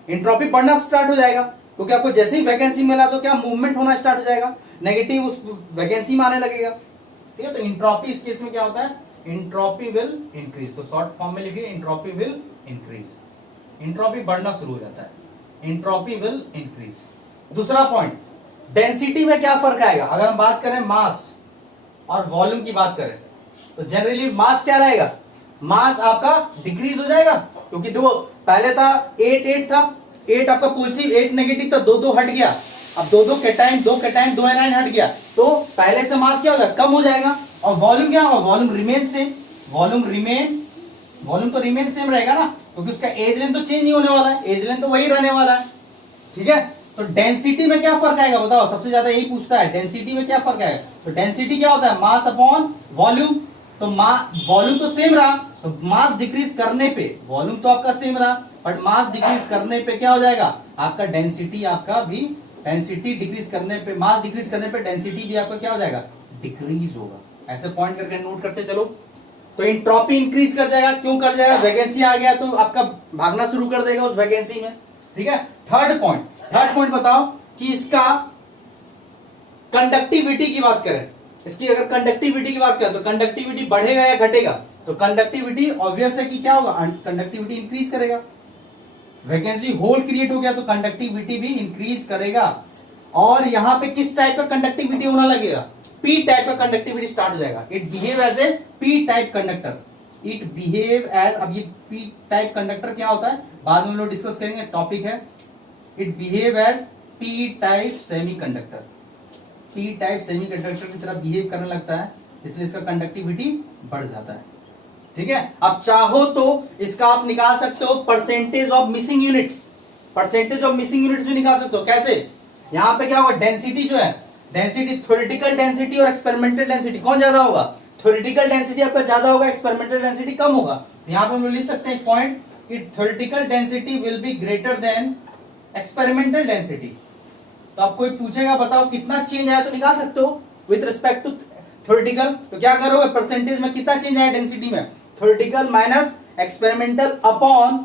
इंट्रोपी बढ़ना स्टार्ट हो जाएगा। क्योंकि आपको जैसे ही वैकेंसी मिला तो क्या मूवमेंट होना स्टार्ट हो जाएगा, नेगेटिव उस वैकेंसी में आने लगेगा। ठीक है, तो इंट्रोपी इस केस में क्या होता है, इंट्रोपी विल इंक्रीज। तो शॉर्ट फॉर्म में लिखिए इंट्रोपी विल इंक्रीज, इंट्रोपी बढ़ना शुरू हो जाता है, इंट्रोपी विल इंक्रीज। दूसरा पॉइंट, डेंसिटी में क्या फर्क आएगा। अगर हम बात करें मास और वॉल्यूम की बात करें तो जनरली मास क्या रहेगा, मास आपका डिक्रीज हो जाएगा, क्योंकि दो पहले था 8 था, 8 आपका पॉजिटिव 8 नेगेटिव था, 2 हट गया, अब 2 कैटायन 2 एनायन हट गया, तो पहले से मास क्या होगा, कम हो जाएगा। और वॉल्यूम क्या होगा, वॉल्यूम रिमेन सेम, वॉल्यूम तो रिमेन सेम रहेगा ना, क्योंकि उसका एज लेंथ तो चेंज नहीं होने वाला है, एज लेंथ तो वही रहने वाला है। ठीक है, तो डेंसिटी में क्या फर्क आएगा बताओ, सबसे ज्यादा यही पूछता है, डेंसिटी में क्या फर्क आएगा। तो डेंसिटी क्या होता है, मास अपॉन वॉल्यूम। तो वॉल्यूम तो सेम रहा, तो मास डिक्रीज करने पे, वॉल्यूम तो आपका सेम रहा बट मास डिक्रीज करने पे क्या हो जाएगा, आपका डेंसिटी, आपका भी डेंसिटी डिक्रीज करने पे, मास डिक्रीज करने पे डेंसिटी भी आपका क्या हो जाएगा, डिक्रीज होगा। ऐसे पॉइंट करके नोट करते चलो। तो एंट्रोपी इंक्रीज कर जाएगा, क्यों कर जाएगा, वैकेंसी आ गया तो आपका भागना शुरू कर देगा उस वैकेंसी में। ठीक है, थर्ड पॉइंट बताओ कि इसका कंडक्टिविटी की बात करें, इसकी अगर कंडक्टिविटी की बात करें तो कंडक्टिविटी बढ़ेगा या घटेगा, तो कंडक्टिविटी ऑब्वियस है कि क्या होगा, कंडक्टिविटी इंक्रीज करेगा। वैकेंसी होल क्रिएट हो गया तो कंडक्टिविटी भी इंक्रीज करेगा। और यहां पे किस टाइप का कंडक्टिविटी होना लगेगा, पी टाइप का कंडक्टिविटी स्टार्ट हो जाएगा। It behave as a P type conductor, it behave as, अब ये पी टाइप कंडक्टर क्या होता है बाद में हम लोग डिस्कस करेंगे, टॉपिक है। It behave as P type semiconductor, P type semiconductor की तरह बिहेव करने लगता है, इसलिए इसका कंडक्टिविटी बढ़ जाता है। ठीक है, अब चाहो तो इसका आप निकाल सकते हो percentage of missing units, percentage of missing units भी निकाल सकते हो। कैसे, यहां पे क्या होगा, डेंसिटी जो है, डेंसिटी थ्योरेटिकल डेंसिटी और एक्सपेरिमेंटल डेंसिटी कौन ज्यादा होगा, थ्योरेटिकल डेंसिटी आपका ज्यादा होगा, एक्सपेरिमेंटल डेंसिटी कम होगा। यहां पे हम लोग लिख सकते हैं एक पॉइंट कि theoretical density will be greater than experimental density. तो आप कोई पूछेगा बताओ कितना चेंज आया तो निकाल सकते हो विद रिस्पेक्ट टू थ्योरेटिकल, तो क्या करोगे, परसेंटेज में कितना चेंज आया डेंसिटी में, theoretical minus experimental upon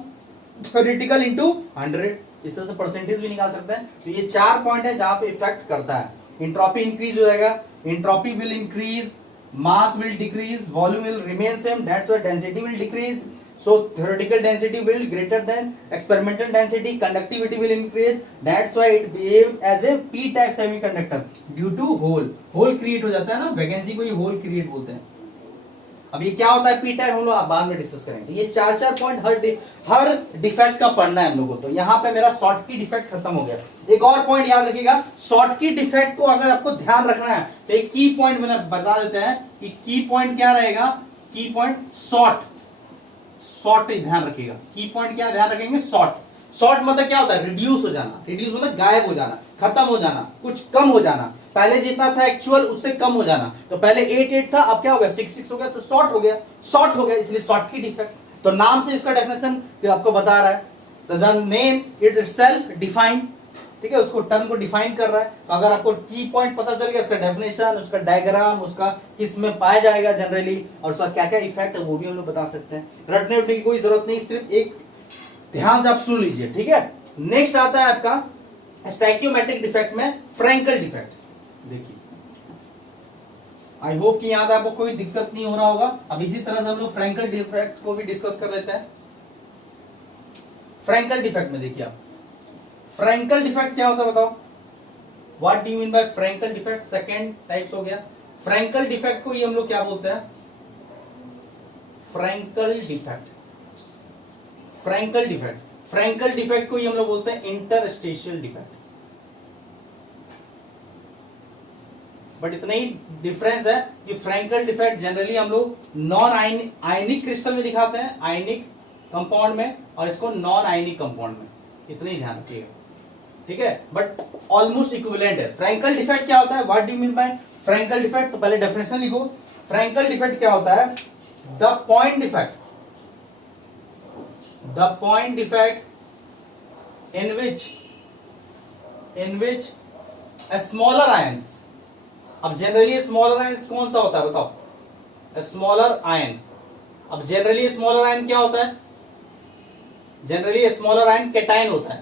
theoretical into 100, इस तरह से परसेंटेज भी निकाल सकते हैं। तो ये 4 पॉइंट है जहां पे इफेक्ट करता है। एंट्रोपी इंक्रीज हो जाएगा, entropy will increase, mass will decrease, volume will remain same, that's why density will decrease. So theoretical density will greater than experimental density, conductivity will increase, that's why it behaves as a p-type semiconductor due to hole create हो जाता है ना, vacancy को ये hole create बोलते हैं। अब ये क्या होता है p-type, हम लोग बाद में डिस्कस करेंगे। ये 4 पॉइंट हर डिफेक्ट का पढ़ना है हम लोगों को। तो यहाँ पे मेरा शॉर्ट की डिफेक्ट खत्म हो गया। एक और पॉइंट याद रखिएगा, शॉर्ट की डिफेक्ट को अगर आपको ध्यान रखना है तो एक की पॉइंट मैंने बता देते हैं कि की पॉइंट क्या रहेगा, की पॉइंट शॉर्ट ध्यान रखिएगा। की पॉइंट क्या ध्यान रखेंगे, शॉर्ट मतलब क्या होता है, रिड्यूस हो जाना, रिड्यूस मतलब गायब हो जाना, खत्म हो जाना, कुछ कम हो जाना, पहले जितना था एक्चुअल उससे कम हो जाना। तो पहले 8 था, अब क्या हो गया 6 हो गया, तो शॉर्ट हो गया, इसलिए शॉर्ट की डिफेक्ट। तो नाम से इसका डेफिनेशन आपको बता रहा है, the name it itself define, ठीक है, उसको टर्म को डिफाइन कर रहा है। तो अगर आपको की पॉइंट पता चल गया, उसका डेफिनेशन, उसका डायग्राम, उसका किस में पाया जाएगा जनरली, और उसका क्या क्या इफेक्ट है वो भी हम लोग बता सकते हैं। रटने उठने की कोई जरूरत नहीं, सिर्फ एक ध्यान से आप सुन लीजिए। ठीक है, नेक्स्ट आता है आपका स्टैइकियोमेट्रिक डिफेक्ट में फ्रैंकल डिफेक्ट। देखिए, आई होप कि यहां तक आपको कोई दिक्कत नहीं हो रहा होगा। अब इसी तरह से हम लोग फ्रैंकल डिफेक्ट को भी डिस्कस कर लेते हैं। फ्रैंकल डिफेक्ट में देखिए आप, फ्रैंकल डिफेक्ट क्या होता है बताओ, what do you mean by Frenkel defect. Second types हो गया फ्रैंकल डिफेक्ट को, ये हम लोग क्या बोलते हैं, फ्रैंकल डिफेक्ट को ये हम लोग बोलते हैं इंटरस्टेशियल डिफेक्ट। बट इतना ही डिफरेंस है कि फ्रैंकल डिफेक्ट जनरली हम लोग नॉन आयनिक क्रिस्टल में दिखाते हैं, आयनिक कंपाउंड में, और इसको नॉन आयनिक कंपाउंड में, इतना ही ध्यान रखिएगा। ठीक है, बट ऑलमोस्ट इक्विवेलेंट है। फ्रैंकल डिफेक्ट क्या होता है, what do you mean by Frenkel defect, तो पहले डेफिनेशन लिखो। फ्रैंकल डिफेक्ट क्या होता है, the point defect in which a smaller ions, अब जनरली स्मॉलर आयन कौन सा होता है बताओ, स्मॉलर आयन। अब जनरली स्मॉलर आयन क्या होता है, जनरली स्मॉलर आयन कैटायन होता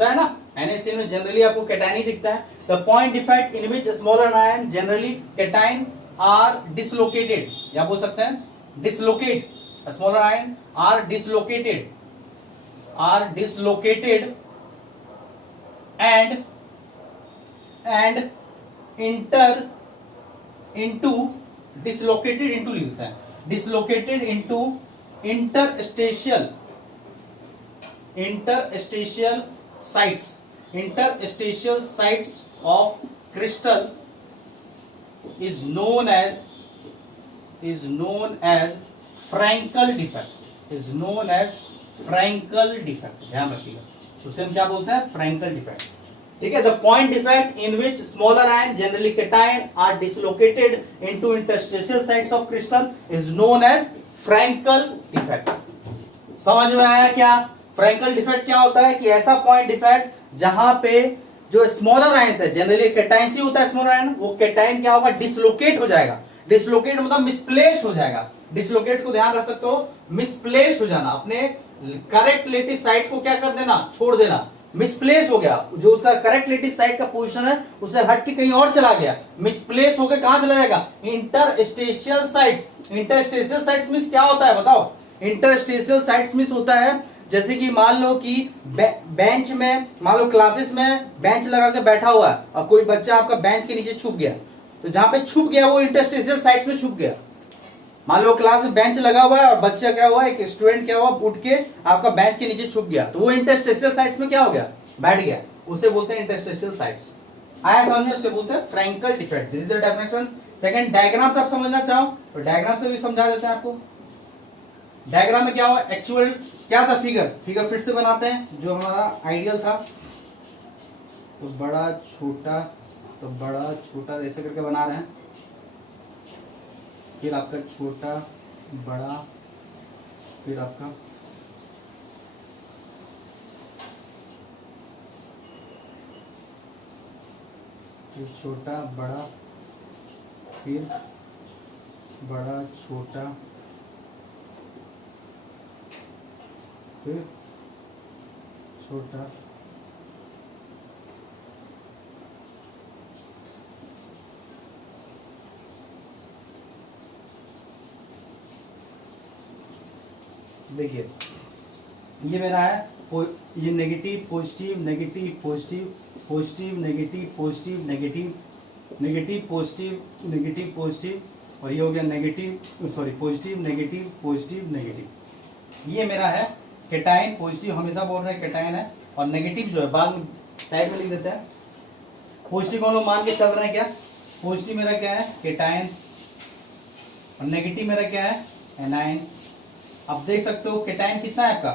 है ना, NaCl में जनरली आपको कैटायन ही दिखता है। The point defect in which smaller ion generally cation are dislocated, या बोल सकते हैं dislocate, smaller ion are dislocated and enter into dislocated into लिखता है, dislocated into interstitial sites of crystal is known as Frankel defect, ध्यान रखिएगा, उसे हम क्या बोलते हैं, Frankel defect। ठीक है, the point defect in which smaller ion generally cation are dislocated into interstitial sites of crystal is known as Frankel defect। समझ में आया क्या? Frankel defect क्या होता है कि ऐसा पॉइंट डिफेक्ट जहां पे जो स्मॉलर आयंस है, जनरली कैटायन से होता है स्मॉलर आयन, वो कैटायन क्या होगा, डिसलोकेट हो जाएगा। डिसलोकेट मतलब मिसप्लेस्ड हो जाएगा। डिसलोकेट को ध्यान रख सकते हो, मिसप्लेस्ड हो जाना, अपने करेक्ट लेटिस साइट को क्या कर देना, छोड़ देना, मिसप्लेस हो गया, जो उसका करेक्ट लेटिस साइट का पोजीशन है उससे हट के कहीं और चला गया, मिसप्लेस होकर कहां चला जाएगा, interstitial sites. Interstitial sites means क्या होता है बताओ? इंटरस्टेशियल साइट्स मींस होता है जैसे कि मान लो कि बेंच में, मान लो क्लासेस में बेंच लगा के बैठा हुआ है और कोई बच्चा आपका बेंच के नीचे छुप गया, तो जहां पे छुप गया वो इंटरस्टेशियल साइट्स में छुप गया। मान लो क्लास में बेंच लगा हुआ है और बच्चा क्या हुआ, एक स्टूडेंट क्या हुआ, उठ के आपका बेंच के नीचे छुप गया, तो वो इंटरस्टेशियल साइट्स में क्या हो गया, बैठ गया, उसे बोलते हैं इंटरस्टेशियल साइट्स। आया समझ में? उसे बोलते हैं Frenkel defect. This is the definition. Second, diagram से आप समझना चाहो तो डायग्राम से भी समझा देते हैं आपको। डायग्राम में क्या हुआ, एक्चुअल क्या था, फिगर फिर से बनाते हैं जो हमारा आइडियल था, तो बड़ा छोटा ऐसे करके बना रहे हैं, फिर आपका छोटा बड़ा, फिर आपका फिर छोटा बड़ा, फिर बड़ा छोटा, फिर छोटा, देखिए ये मेरा है, ये negative positive negative positive positive negative positive negative negative positive negative positive, और ये हो गया negative sorry positive negative positive negative. ये मेरा है कैटायन, पॉजिटिव हमेशा बोल रहे हैं कैटायन है, और नेगेटिव जो है बाद में साइड में लिख देते हैं। पॉजिटिव को हम लोग मान के चल रहे हैं क्या, पॉजिटिव मेरा क्या है कैटायन, और नेगेटिव मेरा क्या है एनायन। अब देख सकते हो कैटायन कितना है आपका,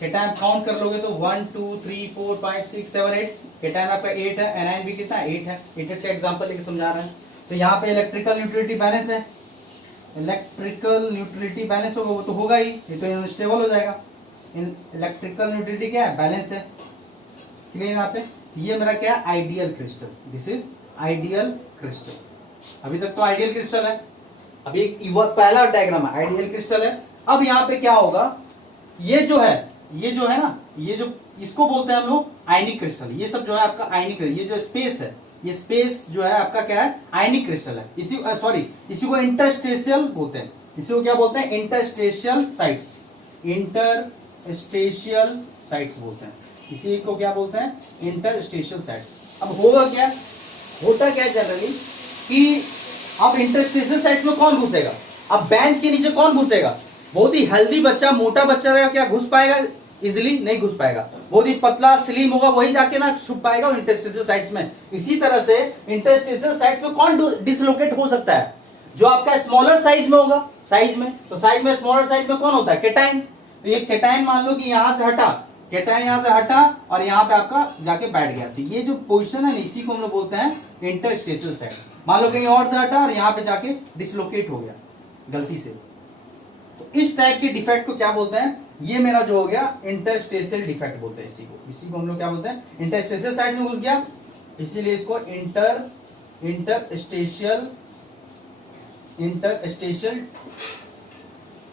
कैटायन काउंट कर लोगे तो 1 2 3 4 5 6 7 8, कैटायन आपका 8 है, एनायन भी कितना है 8 है। 8 का एग्जांपल लेके समझा रहे हैं। तो यहाँ पे इलेक्ट्रिकल न्यूट्रलिटी बैलेंस है, इलेक्ट्रिकल न्यूट्रलिटी बैलेंस होगा, वो तो होगा ही, ये तो अनस्टेबल हो जाएगा। इलेक्ट्रिकल न्यूट्रलिटी क्या है, बैलेंस है। क्लियर यहाँ पे? ये मेरा क्या है ideal crystal, this is ideal crystal. अभी तक तो आइडियल क्रिस्टल है, अभी एक पहला डायग्राम है आइडियल क्रिस्टल है। अब यहाँ पे क्या होगा, ये जो है ना, ये जो इसको बोलते हैं हम लोग आयनिक क्रिस्टल। ये सब जो है आपका आयनिक, ये जो स्पेस है, ये स्पेस जो है आपका क्या है आयनिक क्रिस्टल है। इसी को इंटरस्टेशियल बोलते हैं। इसी को क्या बोलते हैं, इंटरस्टेशियल साइट्स, इंटरस्टेशियल साइट्स बोलते हैं। इसी को क्या बोलते हैं, इंटरस्टेशियल साइट्स। अब होगा क्या, होता क्या जनरली कि अब इंटरस्टेशियल साइट्स में कौन घुसेगा, अब बेंच के नीचे कौन घुसेगा, बहुत ही हेल्दी बच्चा, मोटा बच्चा रहेगा, क्या घुस पाएगा, इजिली नहीं घुस पाएगा। बहुत ही पतला स्लिम होगा, वही जाके ना छुप पाएगा इंटरस्टेशियल साइट्स में। इसी तरह से इंटरस्टेशियल साइट्स में कौन डिसलोकेट हो सकता है, जो आपका स्मॉलर साइज में होगा, साइज में, तो साइज में स्मॉलर साइज में कौन होता है कैटायन। तो ये कैटायन मान लो कि यहां से हटा, कैटायन यहां से हटा और यहाँ पे आपका जाके बैठ गया, तो ये जो पोजिशन है ना, इसी को हम लोग बोलते हैं इंटरस्टेशियल साइट। मान लो कहीं और से हटा और यहाँ पे जाके डिसलोकेट हो गया गलती से, तो इस टाइप के डिफेक्ट को क्या बोलते हैं, ये मेरा जो हो गया इंटरस्टेशियल डिफेक्ट बोलते हैं। इसी को हम लोग क्या बोलते हैं, इंटरस्टेशियल साइड में घुस गया, इसीलिए इसको इंटरस्टेशियल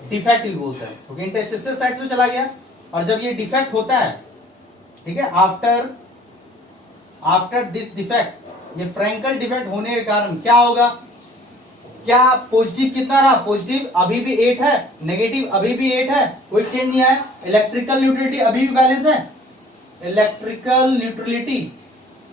डिफेक्ट ही बोलते हैं, क्योंकि इंटरस्टेशियल साइड में चला गया। और जब ये डिफेक्ट होता है, ठीक है, आफ्टर आफ्टर दिस डिफेक्ट, ये फ्रैंकल डिफेक्ट होने के कारण क्या होगा, क्या पॉजिटिव कितना रहा, पॉजिटिव अभी भी 8 है, नेगेटिव अभी भी 8 है, कोई चेंज नहीं है, इलेक्ट्रिकल न्यूट्रलिटी अभी भी बैलेंस है, इलेक्ट्रिकल न्यूट्रलिटी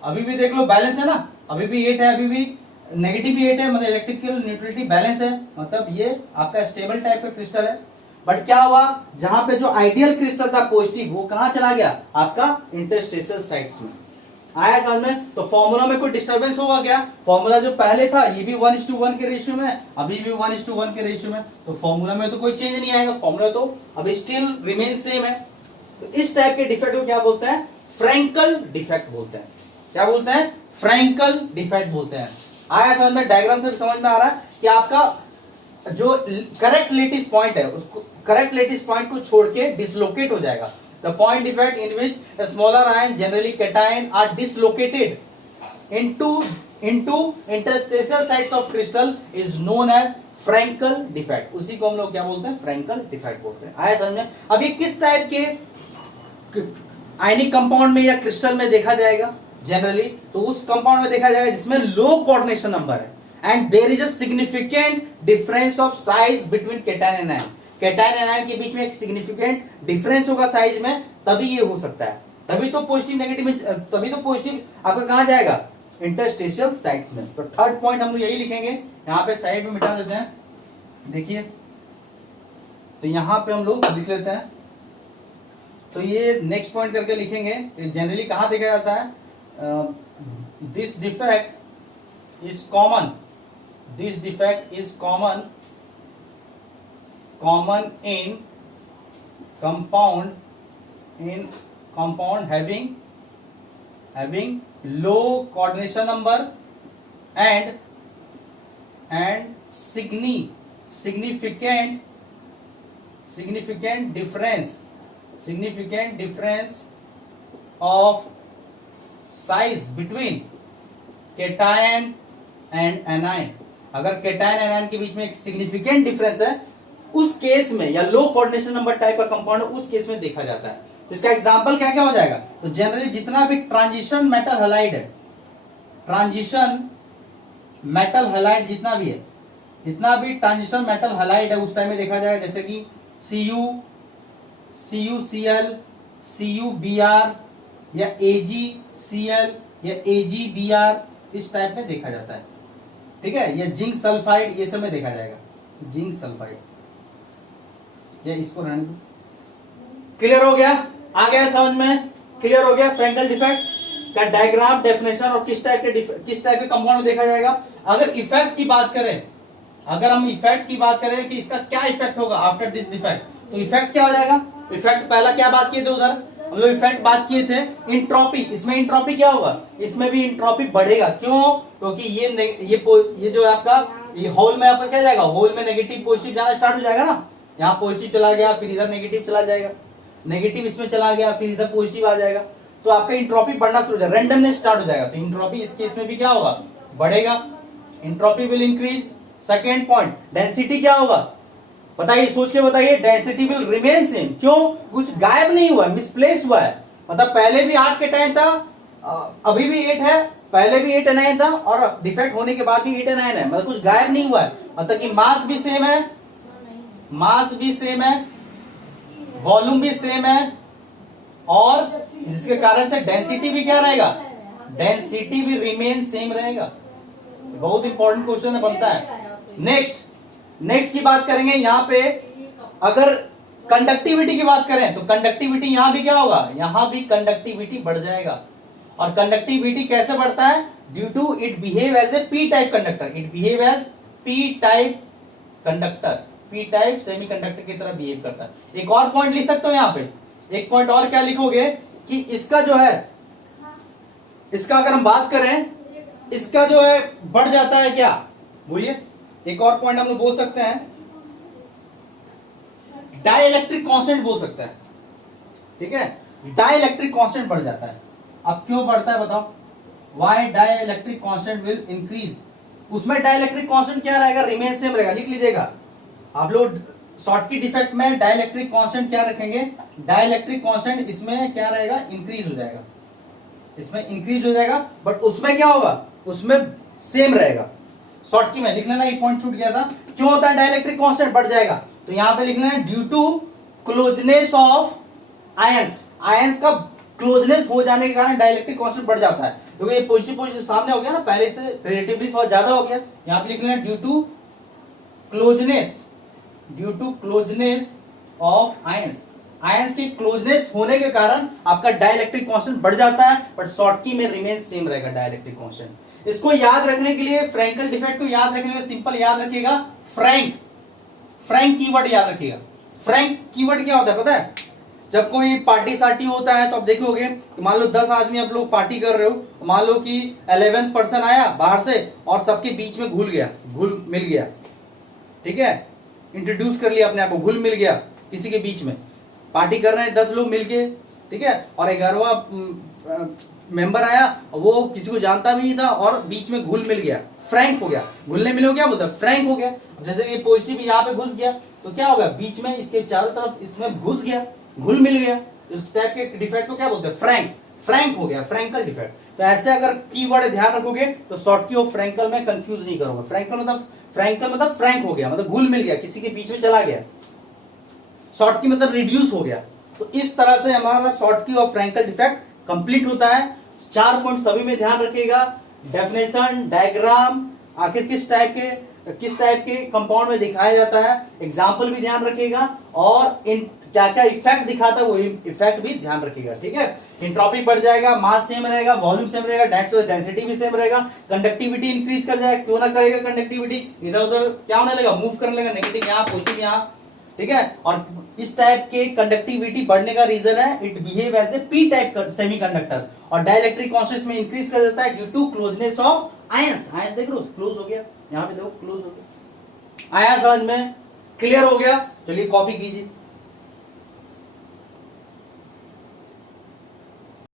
अभी भी देख लो बैलेंस है ना, अभी भी 8 है, अभी भी नेगेटिव भी 8 है, मतलब इलेक्ट्रिकल न्यूट्रलिटी बैलेंस है, मतलब ये आपका स्टेबल टाइप का क्रिस्टल है। बट क्या हुआ, जहां पे जो आइडियल क्रिस्टल था पॉजिटिव, वो कहां चला गया, आपका इंटरस्टेशियल साइट्स में। आया समझ में? तो फॉर्मूला में कोई डिस्टर्बेंस होगा क्या, फॉर्मूला जो पहले था ये भी 1:1 के रेशियो में, अभी भी 1:1 के रेशियो में, तो फॉर्मूला में तो कोई चेंज नहीं आएगा, फॉर्मूला तो अभी स्टिल रिमेन सेम है। तो इस टाइप के डिफेक्ट को क्या बोलते हैं, फ्रैंकल डिफेक्ट बोलते हैं। क्या बोलते हैं, फ्रैंकल डिफेक्ट बोलते हैं। आया समझ में? डायग्राम से समझ में आ रहा है कि आपका जो करेक्ट लेटिस पॉइंट है, उसको करेक्ट लेटिस पॉइंट को छोड़ के डिसलोकेट हो जाएगा। The point defect in which a smaller ion, generally cation, are dislocated into interstitial sites of crystal is known as Frankel defect। उसी को हम लोग क्या बोलते हैं, Frankel defect बोलते हैं। आया समझ में? अब ये किस टाइप के आयनिक कंपाउंड में या क्रिस्टल में देखा जाएगा जनरली, तो उस कंपाउंड में देखा जाएगा जिसमें लो कोऑर्डिनेशन नंबर है and there is a significant difference of size between cation and ion. Cation and ion के बीच में एक सिग्निफिकेंट डिफरेंस होगा साइज में, तभी ये हो सकता है, तभी तो पॉजिटिव नेगेटिव में, तभी तो पॉजिटिव आपका कहां जाएगा, इंटरस्टेशियल साइट्स में। तो थर्ड पॉइंट हम लोग यही लिखेंगे, यहाँ पे साइड में मिटा देते हैं, देखिए तो यहाँ पे हम लोग लिख लेते हैं, तो ये नेक्स्ट पॉइंट करके लिखेंगे। जनरली कहां देखा जाता है, this defect is common, this defect is common in compound having low coordination number and significant difference of size between cation and anion। अगर केटायन एनायन के बीच में एक सिग्निफिकेंट डिफरेंस है, उस केस में, या लो कोऑर्डिनेशन नंबर टाइप का कंपाउंड है, उस केस में देखा जाता है। तो इसका एग्जांपल क्या क्या हो जाएगा, तो जनरली जितना भी ट्रांजिशन मेटल हैलाइड है, ट्रांजिशन मेटल हैलाइड जितना भी है, जितना भी ट्रांजिशन मेटल हैलाइड है उस टाइम में देखा जाएगा, जैसे कि CuCl, CuBr या AgCl या AgBr, इस टाइप में देखा जाता है, ठीक है। या जिंक सल्फाइड, ये सब में देखा जाएगा, जिंक सल्फाइड, या इसको रहने दो। क्लियर हो गया, आ गया समझ में, क्लियर हो गया फ्रैंकल डिफेक्ट का डायग्राम, डेफिनेशन और किस टाइप के कंपाउंड में देखा जाएगा। अगर इफेक्ट की बात करें, अगर हम इफेक्ट की बात करें कि इसका क्या इफेक्ट होगा आफ्टर दिस डिफेक्ट, तो इफेक्ट क्या हो जाएगा, इफेक्ट पहला क्या बात किए थे, उधर हम लोग इफेक्ट बात किए थे इंट्रोपी। इसमें इंट्रोपी क्या होगा, इसमें भी इंट्रोपी बढ़ेगा, क्यों, क्योंकि ये जो आपका ये होल में आपका क्या जाएगा, होल में नेगेटिव पॉजिटिव जाना स्टार्ट हो जाएगा ना, यहाँ पॉजिटिव चला गया, फिर इधर नेगेटिव चला जाएगा, नेगेटिव इसमें चला गया, फिर इधर पॉजिटिव आ जाएगा, तो आपका इंट्रोपी बढ़ना शुरू हो जाएगा, रैंडमनेस स्टार्ट हो जाएगा। तो इंट्रोपी इस केस में भी क्या होगा, बढ़ेगा, entropy will increase. Second point, density क्या होगा, बताइए, सोच के बताइए, डेंसिटी विल रिमेन सेम, क्यों, कुछ गायब नहीं हुआ, मिसप्लेस हुआ है, मतलब पहले भी 8 केटायन था, अभी भी 8 है, पहले भी 8 एनायन था, और डिफेक्ट होने के बाद भी 8 एनायन है, मतलब कुछ गायब नहीं हुआ है, मतलब कि मास भी सेम है, मास भी सेम है, वॉल्यूम भी सेम है, और जिसके कारण से डेंसिटी भी क्या रहेगा, डेंसिटी भी रिमेन सेम रहेगा। बहुत इंपॉर्टेंट क्वेश्चन बनता है। नेक्स्ट की बात करेंगे, यहां पे अगर कंडक्टिविटी की बात करें, तो कंडक्टिविटी यहां भी क्या होगा, यहां भी कंडक्टिविटी बढ़ जाएगा। और कंडक्टिविटी कैसे बढ़ता है, due to it behave as a P type conductor, it behave as P type conductor, P type semiconductor की तरह बिहेव करता है। एक और पॉइंट लिख सकते हो यहाँ पे, एक पॉइंट और क्या लिखोगे कि इसका जो है, इसका अगर हम बात करें, इसका जो है बढ़ जाता है, क्या बोलिए, एक और पॉइंट हम लोग बोल सकते हैं, डाइइलेक्ट्रिक कांस्टेंट बोल सकते हैं, ठीक है, डाइइलेक्ट्रिक कांस्टेंट बढ़ जाता है। अब क्यों बढ़ता है बताओ, why dielectric constant will increase, उसमें डाइइलेक्ट्रिक कांस्टेंट क्या रहेगा, रिमेन सेम रहेगा, लिख लीजिएगा आप लोग, शॉर्ट की डिफेक्ट में डाइइलेक्ट्रिक कांस्टेंट क्या रखेंगे, डाइइलेक्ट्रिक कांस्टेंट इसमें क्या रहेगा, इंक्रीज हो जाएगा, इसमें इंक्रीज हो जाएगा, बट उसमें क्या होगा, उसमें सेम रहेगा। शॉर्ट की में लिख लेना, ये पॉइंट छूट गया था। क्यों होता है डाइलेक्ट्रिक कांस्टेंट बढ़ जाएगा, तो यहां पे लिख लेना due to closeness of ions, ions का क्लोजनेस हो जाने के कारण डाइलेक्ट्रिक कांस्टेंट बढ़ जाता है, क्योंकि ये पॉजिटिव पॉजिटिव सामने हो गया ना, पहले से रिलेटिवली थोड़ा ज्यादा हो गया। यहां पे लिख लेना due to closeness of ions, ions की क्लोजनेस होने के कारण आपका डाइलेक्ट्रिक कांस्टेंट बढ़ जाता है, बट शॉर्टकी में रिमेन सेम रहेगा डाइलेक्ट्रिक कांस्टेंट। इसको याद रखने के लिए, फ्रैंकल डिफेक्ट को याद रखने के लिए सिंपल याद रखिएगा फ्रैंक, फ्रैंक कीवर्ड याद रखिएगा। फ्रैंक कीवर्ड क्या होता है पता है, जब कोई पार्टी सार्टी होता है तो आप देखोगे, मान लो 10 आदमी आप लोग पार्टी कर रहे हो, मान लो कि 11th पर्सन आया बाहर से और सबके बीच में घुल मिल गया, ठीक है, इंट्रोड्यूस कर लिया अपने आप को, घुल मिल गया किसी के बीच में, पार्टी कर रहे हैं 10 लोग मिलके, ठीक है, और 11वां मेंबर आया, वो किसी को जानता भी नहीं था और बीच में घुल मिल गया, फ्रैंक हो गया। घुलने मिले क्या बोलता है, फ्रैंक हो गया। जैसे ये पॉजिटिव यहाँ पे घुस गया तो क्या होगा, बीच में इसके चारों तरफ इसमें घुस गया, घुल मिल गया, इस टाइप के डिफेक्ट को क्या बोलते हैं, फ्रैंक, फ्रैंक हो गया, फ्रैंकल डिफेक्ट। तो ऐसे अगर कीवर्ड ध्यान रखोगे तो शॉर्टकी और फ्रैंकल में कंफ्यूज नहीं करोगे। फ्रैंकल मतलब फ्रैंक हो गया, मतलब घुल मिल गया, किसी के बीच में चला गया। शॉर्टकी मतलब रिड्यूस हो गया। तो इस तरह से हमारा शॉर्टकी और फ्रैंकल डिफेक्ट कंप्लीट होता है। 4 पॉइंट सभी में ध्यान रखिएगा, डेफिनेशन, डायग्राम, आखिर किस टाइप के कंपाउंड में दिखाया जाता है, एग्जाम्पल भी ध्यान रखिएगा, और इन क्या क्या इफेक्ट दिखाता है वो इफेक्ट भी ध्यान रखिएगा, ठीक है। एंट्रोपी बढ़ जाएगा, मास सेम रहेगा, वॉल्यूम सेम रहेगा, डेंसिटी भी सेम रहेगा, कंडक्टिविटी इंक्रीज कर जाएगा, क्यों ना करेगा कंडक्टिविटी, इधर उधर क्या होने लगा, मूव करने लगा, नेगेटिव यहाँ पॉजिटिव यहाँ, ठीक है। और इस टाइप के कंडक्टिविटी बढ़ने का रीजन है it behave as a P type semiconductor, और डाइलेक्ट्रिक कांस्टेंट में इंक्रीज कर देता है due to closeness of ions. Ions देख लो क्लोज हो गया, यहाँ पे देखो क्लोज हो गया। आया समझ में, क्लियर हो गया, चलिए कॉपी कीजिए।